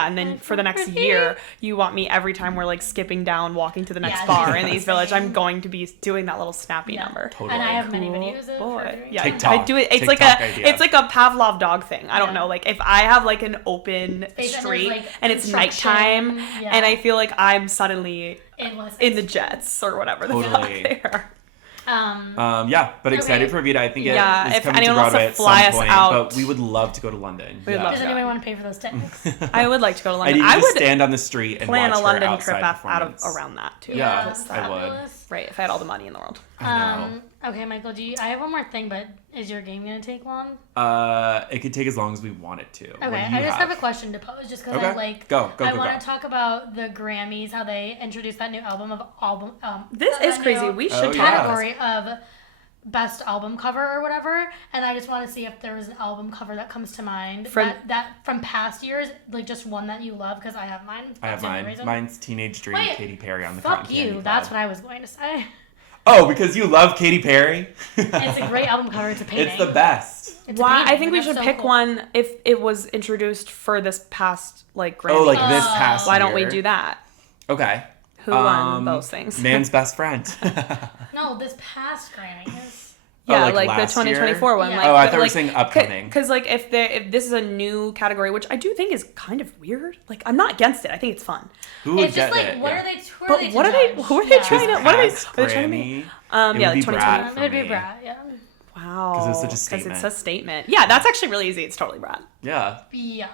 And then for the next year, you want me every time we're like skipping down, walking to the next Yeah, bar she's in the East Village, I'm going to be doing that little snappy Yeah. number. Totally. And I have many Cool videos of boy. her doing Yeah, that. TikTok. I do it. It's TikTok like idea. it's like a Pavlov dog thing. I don't Yeah. know. Like if I have like an open There's, street like, and it's construction, nighttime, yeah. and I feel like I'm suddenly It was in the Jets or whatever the fuck Totally. they are. Yeah, but excited Okay. for Vita. I think it Yeah, is if coming to anyone wants to Broadway at fly some us point, out. but we would love to go to London. We would Yeah. love Does to. anyone want to pay for those tickets? I would like to go to I London. need I to would stand on the street and plan watch a London her trip outside out of performance. around that too. Yeah, because I that- would. Fabulous. Right, if I had all the money in the world. I know. Okay, Michael, I have one more thing, but is your game gonna take long? It could take as long as we want it to. What Okay, do you I just have a question to pose, just because I Okay. like. Go, I go, want go. to talk about the Grammys, how they introduced that new album. This that is crazy. new We Oh, should yeah. talk about this. category of best album cover or whatever, and I just want to see if there was an album cover that comes to mind that from past years, like just one that you love, because I have mine. I have That's the only mine. reason. Mine's Teenage Dream, Wait, Katy Perry on the Fuck Cotton you. Candy That's Club. what I was going to say. Oh, because you love Katy Perry? It's a great album cover. It's a painting. It's the best. It's a Why? painting, I think we and should that's so pick cool. one if it was introduced for this past like Grammy. Oh, like this past Why don't we year? do that? Okay. Who won those things? Man's best friend. No, this past Grammys. Yeah, like like the last 2024 year? one. Yeah. Like, Oh, I but, thought you were like, saying upcoming. Because like if this is a new category, which I do think is kind of weird. Like I'm not against it. I think it's fun. Who would It's just get like, it? what Yeah. are they? Who But are they? what to are they? judge? Who are they Yeah. trying to? What are they? Are Past they trying to Grammy, be? it Yeah, would like be 2020. Brat It for would be me. Brat, yeah. Wow. 'Cause it's such a Because statement. it's a statement. Yeah, that's actually really easy. It's totally Brad. Yeah. Yeah.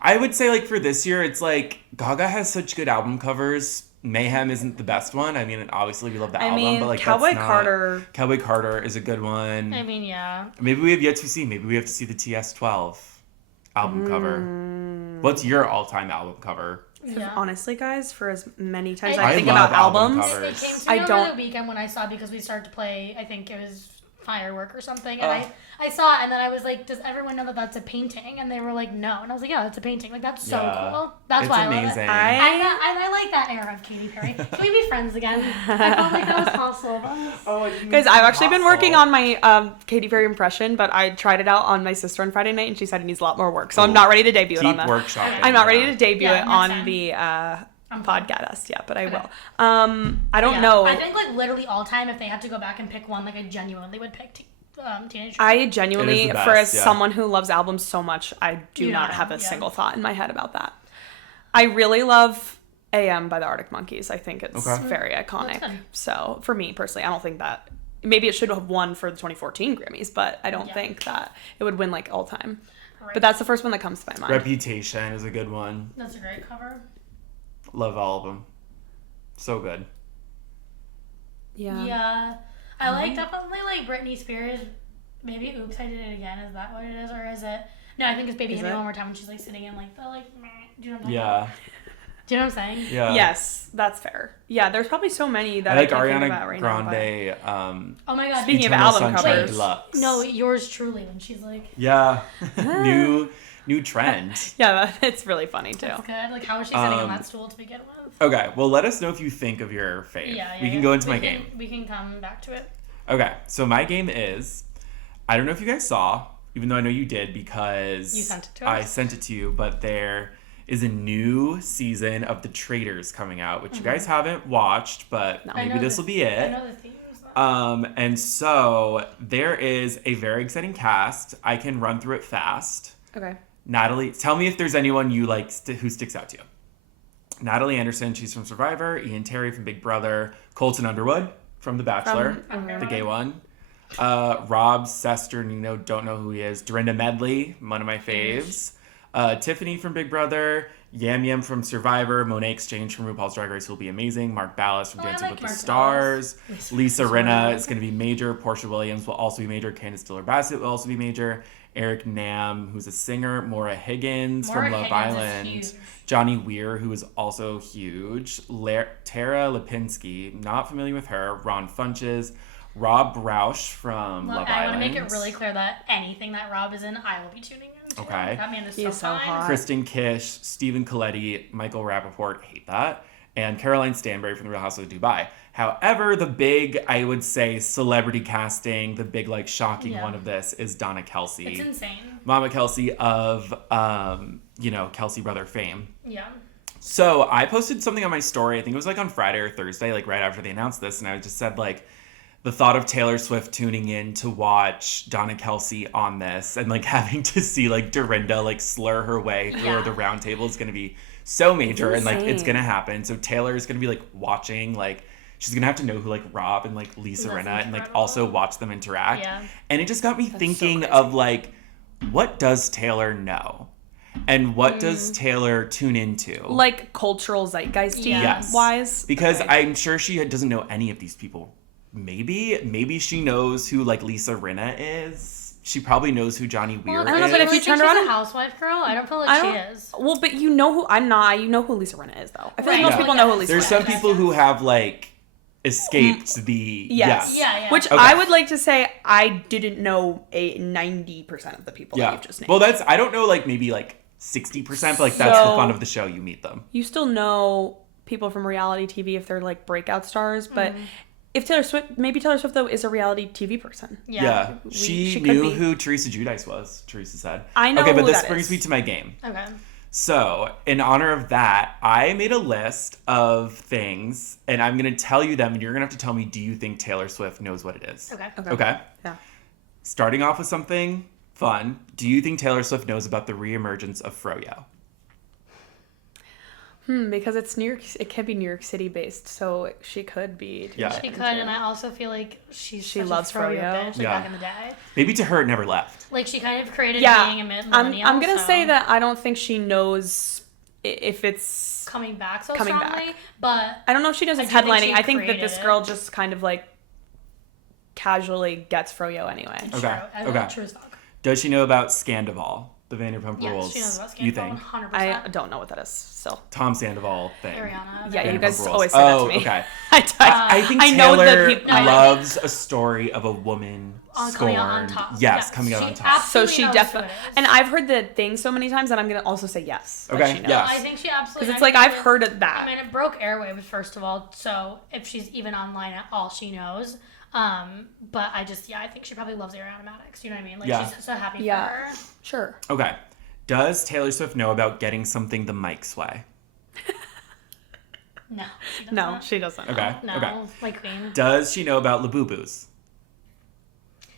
I would say like for this year, it's like Gaga has such good album covers. Mayhem isn't the best one. I mean, obviously we love the I album, mean, but like Cowboy that's not... Carter. Cowboy Carter is a good one. I mean, yeah. Maybe we have yet to see. Maybe we have to see the TS12 album cover. What's your all-time album cover? Yeah. Honestly, guys, for as many times I I think love about album albums, covers. It came to I me over don't- the weekend when I saw it because we started to play, I think it was Firework or something, and I saw it, and then I was like, does everyone know that that's a painting? And they were like, no. And I was like, yeah, that's a painting. Like, that's so cool. That's It's why amazing. I love it. I like that era of Katy Perry. Can we be friends again? I felt like that was possible of us. Guys, I've actually been working on my Katy Perry impression, but I tried it out on my sister on Friday night, and she said it needs a lot more work. So I'm not ready to debut it on Keep the. workshopping. I'm not ready to debut Yeah, it next on time. the podcast yet, but I Okay. will. I don't Yeah. know. I think like literally all time, if they had to go back and pick one, like I genuinely would pick Teenage Dream. I genuinely, It is the for as best, yeah. someone who loves albums so much, I do You not know, have a yeah. single thought in my head about that. I really love AM by the Arctic Monkeys. I think it's Okay. very iconic. That's good. So for me personally, I don't think that maybe it should have won for the 2014 Grammys, but I don't Yeah. think that it would win like all time. Right. But that's the first one that comes to my mind. Reputation is a good one. That's a great cover. Love all of them. So good. Yeah. Yeah. I like definitely like Britney Spears. Maybe Oops, I Did It Again. Is that what it is? Or is it? No, I think it's Baby Is Hit Me it? One More Time when she's like sitting in like the like, meh. Do you know what I'm talking about? Yeah. Do you know what I'm saying? Yeah. Yes, that's fair. Yeah, there's probably so many that I like can't think Ariana about right now, but- Grande. Oh my god. Speaking of Eternal album Sunshine covers. Deluxe. No, yours truly when she's like, Yeah. new trend. Yeah, it's really funny too. that's good. Like, how is she sitting on that stool to begin with? Okay, well, let us know if you think of your fave. We can go into my game. We can come back to it. Okay, so my game is, I don't know if you guys saw, even though I know you did because You sent it to I us? sent it to you, but there is a new season of The Traitors coming out, which you guys haven't watched, but I maybe know this will be I it. know the themes. Though. And so there is a very exciting cast. I can run through it fast. Okay. Natalie, tell me if there's anyone you like who sticks out to you. Natalie Anderson, she's from Survivor. Ian Terry from Big Brother. Colton Underwood from The Bachelor, the gay one. Rob Sesternino, don't know who he is. Dorinda Medley, one of my faves. Tiffany from Big Brother. Yam Yam from Survivor. Monet Exchange from RuPaul's Drag Race will be amazing. Mark Ballas from Oh, I Dancing like with the Mark Stars. Ballas. Lisa Rinna is going to be major. Portia Williams will also be major. Candace Diller-Bassett will also be major. Eric Nam, who's a singer. Maura Higgins Maura from Love Higgins is Island. huge. Johnny Weir, who is also huge. Tara Lipinski, not familiar with her. Ron Funches. Rob Roush from Love I Island. want to make it really clear that anything that Rob is in, I will be tuning in to. Okay. That man is He so is so fine. hot. Kristen Kish, Stephen Coletti, Michael Rappaport, hate that, and Caroline Stanbury from The Real House of Dubai. However, the big, I would say, celebrity casting, the big, like, shocking Yeah. one of this is Donna Kelsey. It's insane. Mama Kelsey of, Kelsey Brother fame. Yeah. So I posted something on my story, I think it was like on Friday or Thursday, like right after they announced this, and I just said like, the thought of Taylor Swift tuning in to watch Donna Kelsey on this and like having to see like Dorinda like slur her way through Yeah. the round table is going to be so major and like it's insane. going to happen. So Taylor is going to be like watching, like she's going to have to know who like Rob and like Lisa That's Rinna and like incredible. also watch them interact. Yeah. And it just got me thinking crazy. of like, what does Taylor know? And what does Taylor tune into? Like cultural zeitgeist Yes. wise. Because Okay. I'm sure she doesn't know any of these people. Maybe she knows who like Lisa Rinna is. She probably knows who Johnny Weir Well, I don't know, is. but if really you turn think around she's and- a housewife girl, I don't feel like I she don't- is. Well, but you know who I'm not. You know who Lisa Rinna is, though. I feel like Right. most Yeah. people know who Lisa There's Rinna some is. people who have like escaped the Yes. Yeah, yeah. Which Okay. I would like to say I didn't know 90% of the people that Yeah. you've just named. Well, that's I don't know like maybe like 60%, but like that's the So- fun of the show. You meet them. You still know people from reality TV if they're like breakout stars, but Mm-hmm. if maybe Taylor Swift though is a reality TV person. Yeah. she She could knew be. who Teresa Giudice was. Teresa said. I know Okay, but who this that brings is. me to my game. Okay. So, in honor of that, I made a list of things, and I'm going to tell you them, and you're going to have to tell me, do you think Taylor Swift knows what it is? Okay. Okay? Yeah. Starting off with something fun, do you think Taylor Swift knows about the reemergence of Froyo? Because it's New York. It can be New York City based, so she could be. Yeah. She could, and I also feel like she loves Froyo Froyo. bitch, like Yeah. back in the day. Maybe to her, it never left. Like she kind of created Yeah, being a I'm millennial. gonna so say that I don't think she knows if it's. coming back so Coming strongly, back. but I don't know if she knows I it's do think headlining. she I think that created this it. girl just kind of like casually gets Froyo anyway. Okay. true. Okay. True as fuck. Does she know about Scandival? the Vanderpump Yes, Rules? she knows about You Scandal, think 100%. I don't know what that is still. Tom Sandoval thing? Ariana. Yeah, you Vanderpump guys Rules. always say that to me. Okay. I I think I know Taylor that people- loves a story of a woman coming out on scorned. top. Yes, coming out She on top. So absolutely she knows definitely, who it is. and I've heard the thing so many times that I'm gonna also say yes. that Okay, she knows. yes. I think she absolutely. Because it's I like mean, I've heard of that. I mean, it broke airwaves first of all. So if she's even online at all, she knows. But I think she probably loves Ariana Madix. You know what I mean? Like she's so happy for her. Sure. Okay. Does Taylor Swift know about getting something the Mike's way? No. She doesn't. No, she doesn't. Okay. No, Okay. like Queen. Does she know about Labubu's?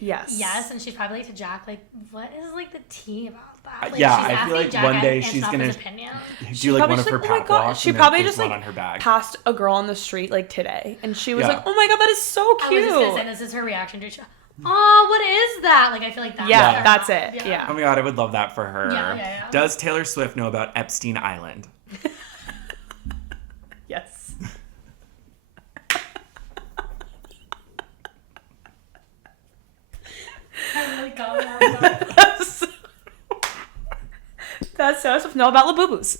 Yes. Yes, and she's probably like to Jack, like, what is like the tea about that? Like, Yeah, she's I feel asking like Jack one day Antonoff's she's gonna opinion. do like Probably one of just her like, oh my pap God. walks. She and probably there's just one like on her bag. passed a girl on the street like today, and she was Yeah. like, "Oh my God, that is so I was cute." just gonna say, this is her reaction to it. Oh, what is that? Like, I feel like that's Yeah, her that's vibe. it. Yeah. Oh my God, I would love that for her. Yeah. Does Taylor Swift know about Epstein Island? Yes. I really got it. Does Taylor Swift know about Labubu's?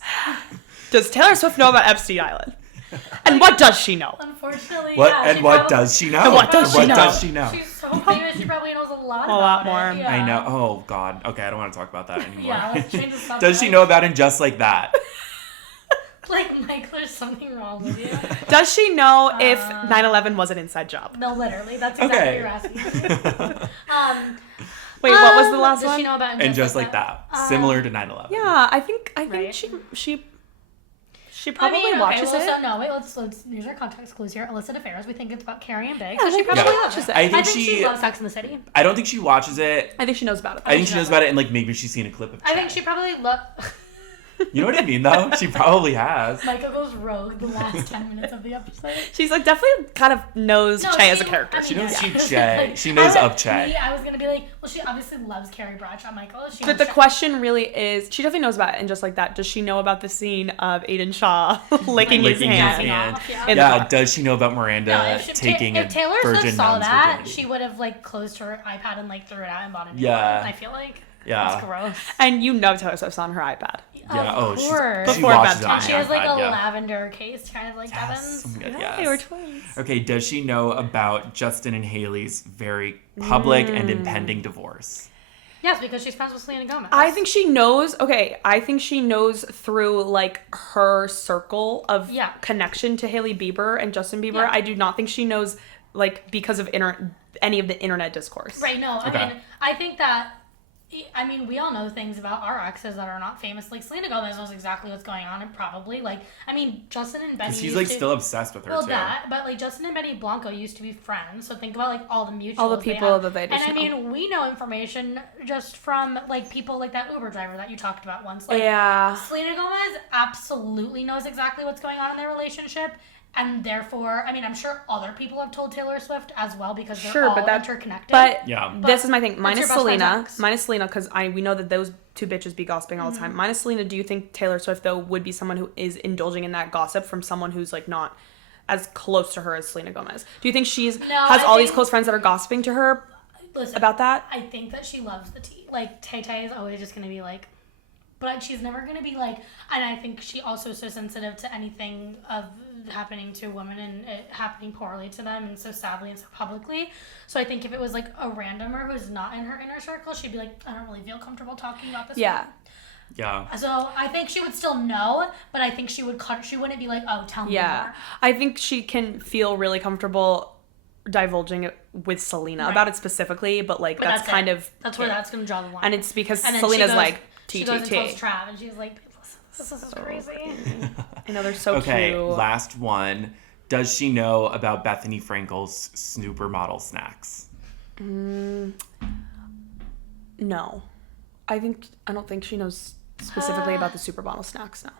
Does Taylor Swift know about Epstein Island? And what does she know? Unfortunately, What yeah. and she what probably- does she know? And what does she know? does she know? She's so famous, she probably knows a lot A lot about more. it. Yeah. I know. Oh God. Okay, I don't want to talk about that anymore. Yeah, let's change the subject. Does she know about it just like that? Like, Mike, there's something wrong with you. Does she know if 9/11 was an inside job? No, literally. That's exactly Okay. what you're asking. Wait, what was the last does one? she know about And just like that, similar to 9/11. Yeah, I think Right. she probably watches it. So no, wait, let's use our context clues here. Illicit affairs. We think it's about Carrie and Big. Yeah, so she I think probably she watches it. I I think she- she loves Sex in the City. I don't think she watches it. I think she knows about it. I think she knows about it, and like maybe she's seen a clip of. I think Che. she probably loves. You know what I mean, though. She probably has. Michael goes rogue the last 10 minutes of the episode. She's like definitely kind of knows No, Che as she- a character. I mean, She knows yeah. Che. She knows of Che. I was gonna be like, well, she obviously loves Carrie Bradshaw, Michael. She But knows the Che. question really is, she definitely knows about it, and just like that, does she know about the scene of Aiden Shaw licking his Licking his hand? hand. off, yeah. In the Yeah. car? Does she know about Miranda No, if taking if a Taylor virgin Swift saw nun's that, virginity? she would have like closed her iPad and like threw it out and bought a new Yeah. one. I feel like. Yeah. That's gross. And you know Taylor Swift's on her iPad. Yeah. Of She course. she Before watches it bedtime. on She the has like iPad, a yeah. lavender case, kind of like Yes. Devin's. Oh my God, Yeah, yes. they were twins. Okay, does she know about Justin and Haley's very public and impending divorce? Yes, because she's friends with Selena Gomez. I think she knows. Okay, I think she knows through like her circle of Yeah. connection to Hailey Bieber and Justin Bieber. Yeah. I do not think she knows like because of any of the internet discourse. Right, no. Okay. I mean, I think that. I mean, we all know things about our exes that are not famous. Like, Selena Gomez knows exactly what's going on, and probably, like, I mean, Justin and Betty. Because he's used like to- still obsessed with her Well, too. that, but like Justin and Betty Blanco used to be friends, so think about like all the mutuals. All the they people have. that they just And I know. mean, we know information just from like people like that Uber driver that you talked about once. Like, Yeah. Selena Gomez absolutely knows exactly what's going on in their relationship. And therefore, I mean, I'm sure other people have told Taylor Swift as well because they're Sure, all but that- interconnected. But Yeah. this is my thing. what's Minus your best friend's Selena. ex? Minus Selena, because we know that those two bitches be gossiping all the Mm-hmm. time. Minus Selena, do you think Taylor Swift though would be someone who is indulging in that gossip from someone who's like not as close to her as Selena Gomez? Do you think has I all these think- close friends that are gossiping to her Listen, about that? I think that she loves the tea. Like, Tay Tay is always just going to be like, but she's never going to be like, and I think she also is so sensitive to anything of happening to a woman and it happening poorly to them and so sadly and so publicly. So I think if it was like a randomer who's not in her inner circle, she'd be like, I don't really feel comfortable talking about this. Yeah. Yeah. So I think she would still know, but I think she wouldn't be like, oh, tell me Yeah. more. I think she can feel really comfortable divulging it with Selena Right. about it specifically, but like But that's kind it. of That's where that's going to draw the line. and it's because And then Selena's she goes, like she goes and tells TTT. Trav and she's like, this is crazy. I know they're so Okay, cute. last one. Does she know about Bethany Frankel's snooper model snacks? No. I don't think she knows specifically about the super bottle snacks now.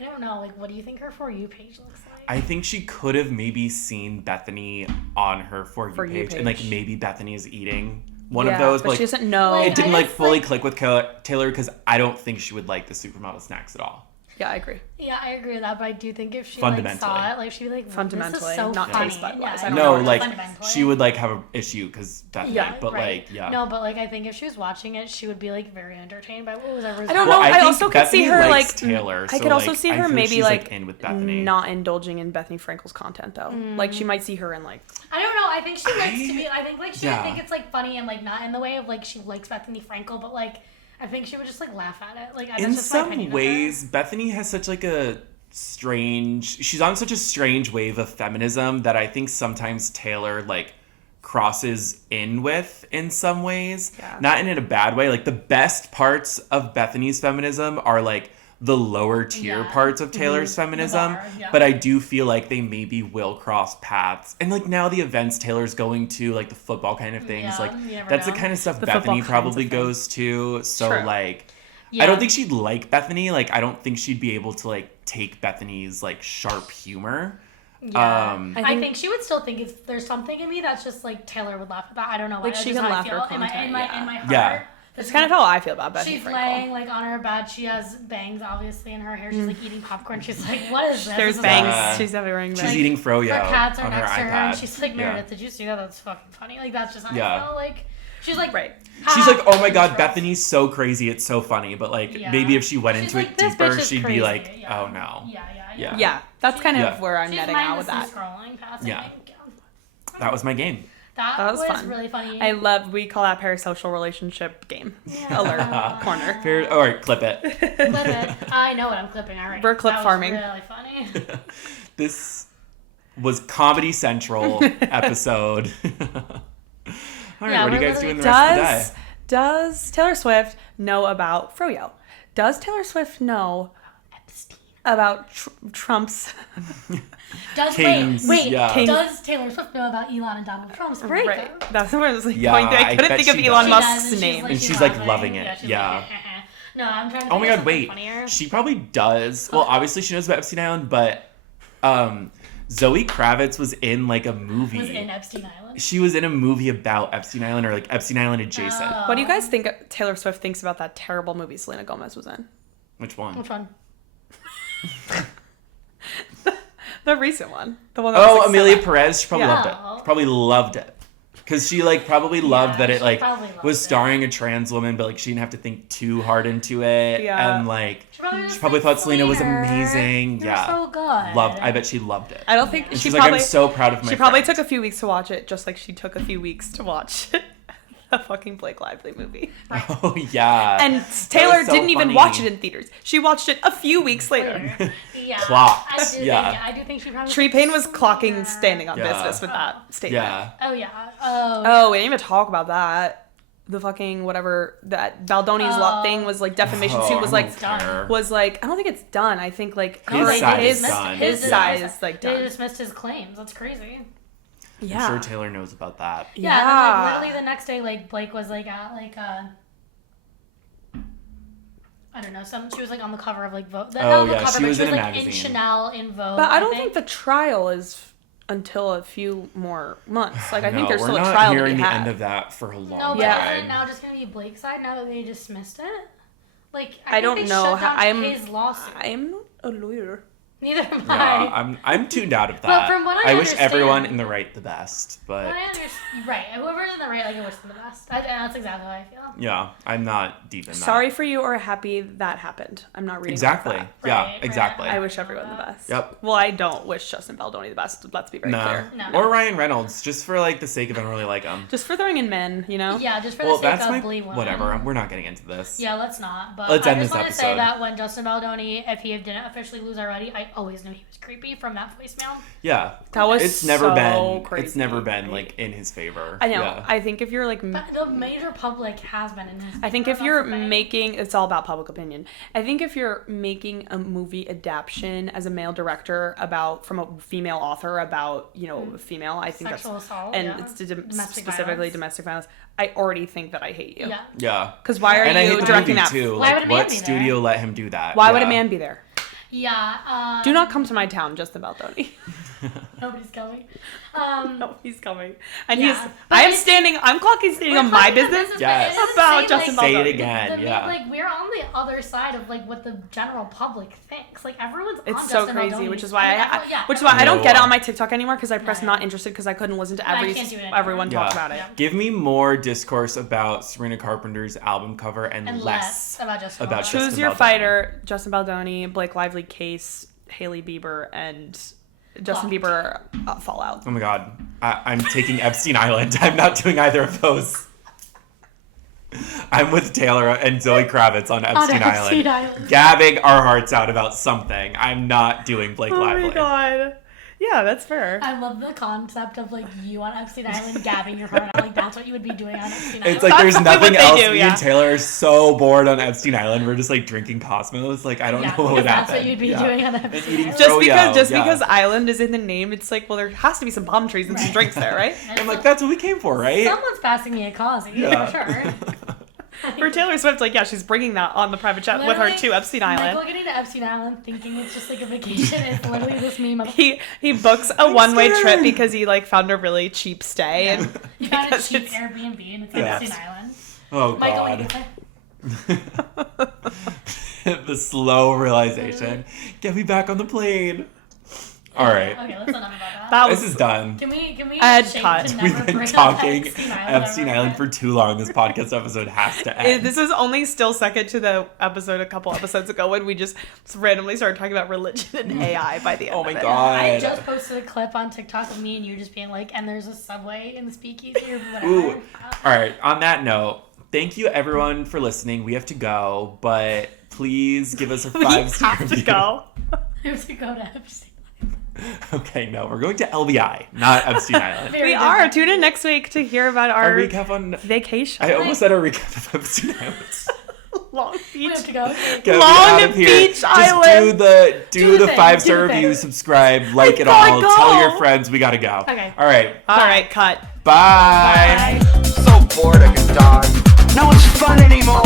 I don't know. Like, what do you think her For You page looks like? I think she could have maybe seen Bethany on her For You page, and like page. maybe Bethany is eating one Yeah, of those, but like, she doesn't know. Like, it didn't I like just, fully like- click with Taylor because I don't think she would like the supermodel snacks at all. Yeah, I agree. Yeah, I agree with that, but I do think if she Fundamentally. saw it, she'd be like, Fundamentally, this is so not funny. taste bud wise. Yeah, I don't know. No, fundamentally. she would have an issue because Bethany, but right. yeah. No, but I think if she was watching it, she would be very entertained by what was ever. I don't Well, know. I I think also could Bethany see her likes Taylor, I so, could also see I her feel maybe she's, in with Bethany. not indulging in Bethany Frankel's content though. She might see her in I don't know. I think she likes to be. I think she would think it's funny and not in the way of she likes Bethany Frankel, but I think she would just laugh at it. That's In just my some opinion ways, Bethany has such a strange. She's on such a strange wave of feminism that I think sometimes Taylor crosses in with in some ways. Yeah. Not in a bad way. The best parts of Bethany's feminism are the lower tier parts of Taylor's feminism, but I do feel they maybe will cross paths. And now the events Taylor's going to, the football kind of things, that's the kind of stuff The Bethany football probably kinds of goes to. So True. I don't think she'd like Bethany. I don't think she'd be able to take Bethany's sharp humor. Yeah. I think she would still think if there's something in me that's just Taylor would laugh at that. I don't know why. she That's can just how I laugh at her feel. content, In my heart. Yeah. That's kind of how I feel about Bethany She's Frankel. laying on her bed. She has bangs obviously in her hair. She's eating popcorn. She's what is this? There's This is bangs. Yeah. She's definitely wearing bangs. She's eating froyo Her cats are on her next to her, iPad. and she's Meredith, did you see that? That's fucking funny. That's just how Yeah. I feel. She's Right. She's oh my god, Bethany. Bethany's so crazy, it's so funny. But maybe if she went She's into it "This deeper, bitch is she'd be crazy." oh no. Yeah. Yeah, that's kind of Yeah. where I'm She's netting out with that. mindlessly scrolling past. Yeah. I think. That was my game. That was was fun. really funny. We call that parasocial relationship game. Alert corner. All right, clip it. Clip it. I know what I'm clipping already. We're clip That farming. Was really funny. This was Comedy Central episode. All right, Yeah, what are you we're guys doing the literally- rest of the day? Does Taylor Swift know about froyo? Does Taylor Swift know about Trump's? Kings, wait. yeah. Does Taylor Swift know about Elon and Donald Trump's breakup? Right. That's where I was Yeah, going to. I I couldn't bet think of she Elon does. Musk's She does, name. And she's, laughing. loving it. She's Yeah. No, I'm trying to think Oh my of god, something wait. funnier. She probably does. Well, obviously she knows about Epstein Island, but Zoe Kravitz was in a movie. Was in Epstein Island. She was in a movie about Epstein Island or Epstein Island adjacent. What do you guys think Taylor Swift thinks about that terrible movie Selena Gomez was in? Which one? Which one? The recent one. The one that was Oh, Amelia 7. Perez. She probably Yeah. loved it. She probably loved it. Because she probably loved that it she probably loved was it. starring a trans woman, but she didn't have to think too hard into it. Yeah. And She probably thought Selena was "Slater, amazing. You're Yeah. so good. Loved. I bet she loved it. I don't think And she she's probably. I'm so proud of my She probably friend. took a few weeks to watch it, just like she took a few weeks to watch the fucking Blake Lively movie. Oh yeah. And That Taylor was so didn't even funny. watch it in theaters. She watched it a few weeks later. Yeah. Clocked. I do think she probably. Tree Payne was clocking standing on Yeah. business with that statement. Yeah. Oh yeah. Oh, we didn't even talk about that. The fucking whatever that Baldoni's lot thing was defamation suit was I don't care. I don't think it's done. I think His side is done. his side is They done. dismissed his claims. That's crazy. Yeah. I'm sure Taylor knows about that. Yeah. And then, literally the next day, Blake was at I don't know. She was on the cover of Vogue. Oh, Not the yeah, cover, she but was in a in magazine. Chanel in Vogue. But I don't think the trial is until a few more months. I think No, there's we're still a not trial to hearing be the had. end of that for a long No, but Yeah. isn't it now just gonna be Blake's side now that they dismissed it? I think don't they know shut how. down his lawsuit. I'm not a lawyer. Neither am Yeah, I. I'm tuned out of that. But from what I wish understand- everyone in the right the best, but But I understand. Right. Whoever's in the right, I wish them the best. That's exactly how I feel. yeah, I'm not deep in that. Sorry for you or happy that happened. I'm not reading Exactly. about Yeah, Right, exactly. that. I wish everyone the best. Yep. Well, I don't wish Justin Baldoni the best. Let's be very No. clear. No. Or Ryan Reynolds, just for the sake of I don't really like him. Just for throwing in men, you know? Yeah, just for Well, the sake that's of my Blee Woman. whatever. We're not getting into this. Yeah, let's not. But Let's I end just this want to say episode. that when Justin Baldoni, if he didn't officially lose already, I always knew he was creepy from that voicemail. Yeah. That was It's never so been. crazy. It's never been in his favor. I know. Yeah. I think if you're But the major public has been in his. I think favor, if you're that's the thing. making, it's all about public opinion. I think if you're making a movie adaptation as a male director from a female author about, a female, I think Sexual that's, assault, and yeah. it's Domestic specifically violence. domestic violence, I already think that I hate you. Yeah. Yeah. Because why are And I hate you the directing movie that? too. Why would a man what be there? studio let him do that? Why would a Yeah. man be there? Yeah. Do not come to my town, Justin Baldoni. Nobody's coming. No, he's coming. And Yeah, I'm clocking standing on my business Yes. about Justin Say it Baldoni. again. Yeah. Like, we're on the other side of like what the general public thinks. Like, everyone's on It's so Justin crazy, Baldoni. which is why Everyone- I don't get it No. on my TikTok anymore because I pressed No. not interested because I couldn't listen to I can't do it anymore. everyone talk Yeah. about it. Yeah. Give me more discourse about Sabrina Carpenter's album cover and And less less about Justin about Baldoni. Choose Justin your Baldoni. fighter: Justin Baldoni, Blake Lively case, Hailey Bieber, and Justin Clocked. Bieber Fallout. Oh my god. I'm taking Epstein Island. I'm not doing either of those. I'm with Taylor and Zoe Kravitz on Epstein Island. Gabbing our hearts out about something. I'm not doing Blake Lively. Oh my god. Yeah, that's fair. I love the concept of like you on Epstein Island gabbing your heart out. Like that's what you would be doing on Epstein Island. It's like That's there's probably nothing what they else. do, Me yeah. and Taylor are so bored on Epstein Island. We're just like drinking Cosmos. Like I don't know what would that's happen. what you'd be Yeah. doing on And Epstein eating Island. Just froyo, because Island is in the name, it's like, well, there has to be some palm trees and some drinks there, right? I'm like, that's what we came for, right? Someone's passing me a Cosy, Yeah. for sure. For Taylor Swift, like, yeah, she's bringing that on the private jet with her Literally, to Epstein Island. Michael getting to Epstein Island thinking it's just like a vacation is literally this meme of He books a one-way scared. trip because he like found a really cheap stay and you found a because cheap it's- Airbnb and it's Yes. Epstein Island. Oh Michael, god. The slow realization. Get me back on the plane. All right. Okay, let's not about that. that was This is done. Can we Ed shake cut. to never We've been bring up talking Epstein Island, Epstein ever Island for again? too long. This podcast episode has to end. This is only still second to the episode a couple episodes ago when we just randomly started talking about religion and AI by the end Oh of my it. god. I just posted a clip on TikTok of me and you just being like, and there's a subway in the speakeasy or whatever. Ooh. All right. On that note, thank you everyone for listening. We have to go, but please give us a We 5-star have to review. go. I have to go to Epstein. Okay, no, we're going to LBI, not Epstein Island. Very We good. are. Tune in next week to hear about Our our recap on. vacation. I almost said a recap of Epstein Island. Long We Beach. have to go. Get me Long out of here. Beach Just Island. do the thing, 5-star do the review, thing. subscribe, like it gotta all, go. tell your friends. We gotta go. Okay. All right. All right, cut. Bye. Bye. So bored I could die. No one's fun anymore.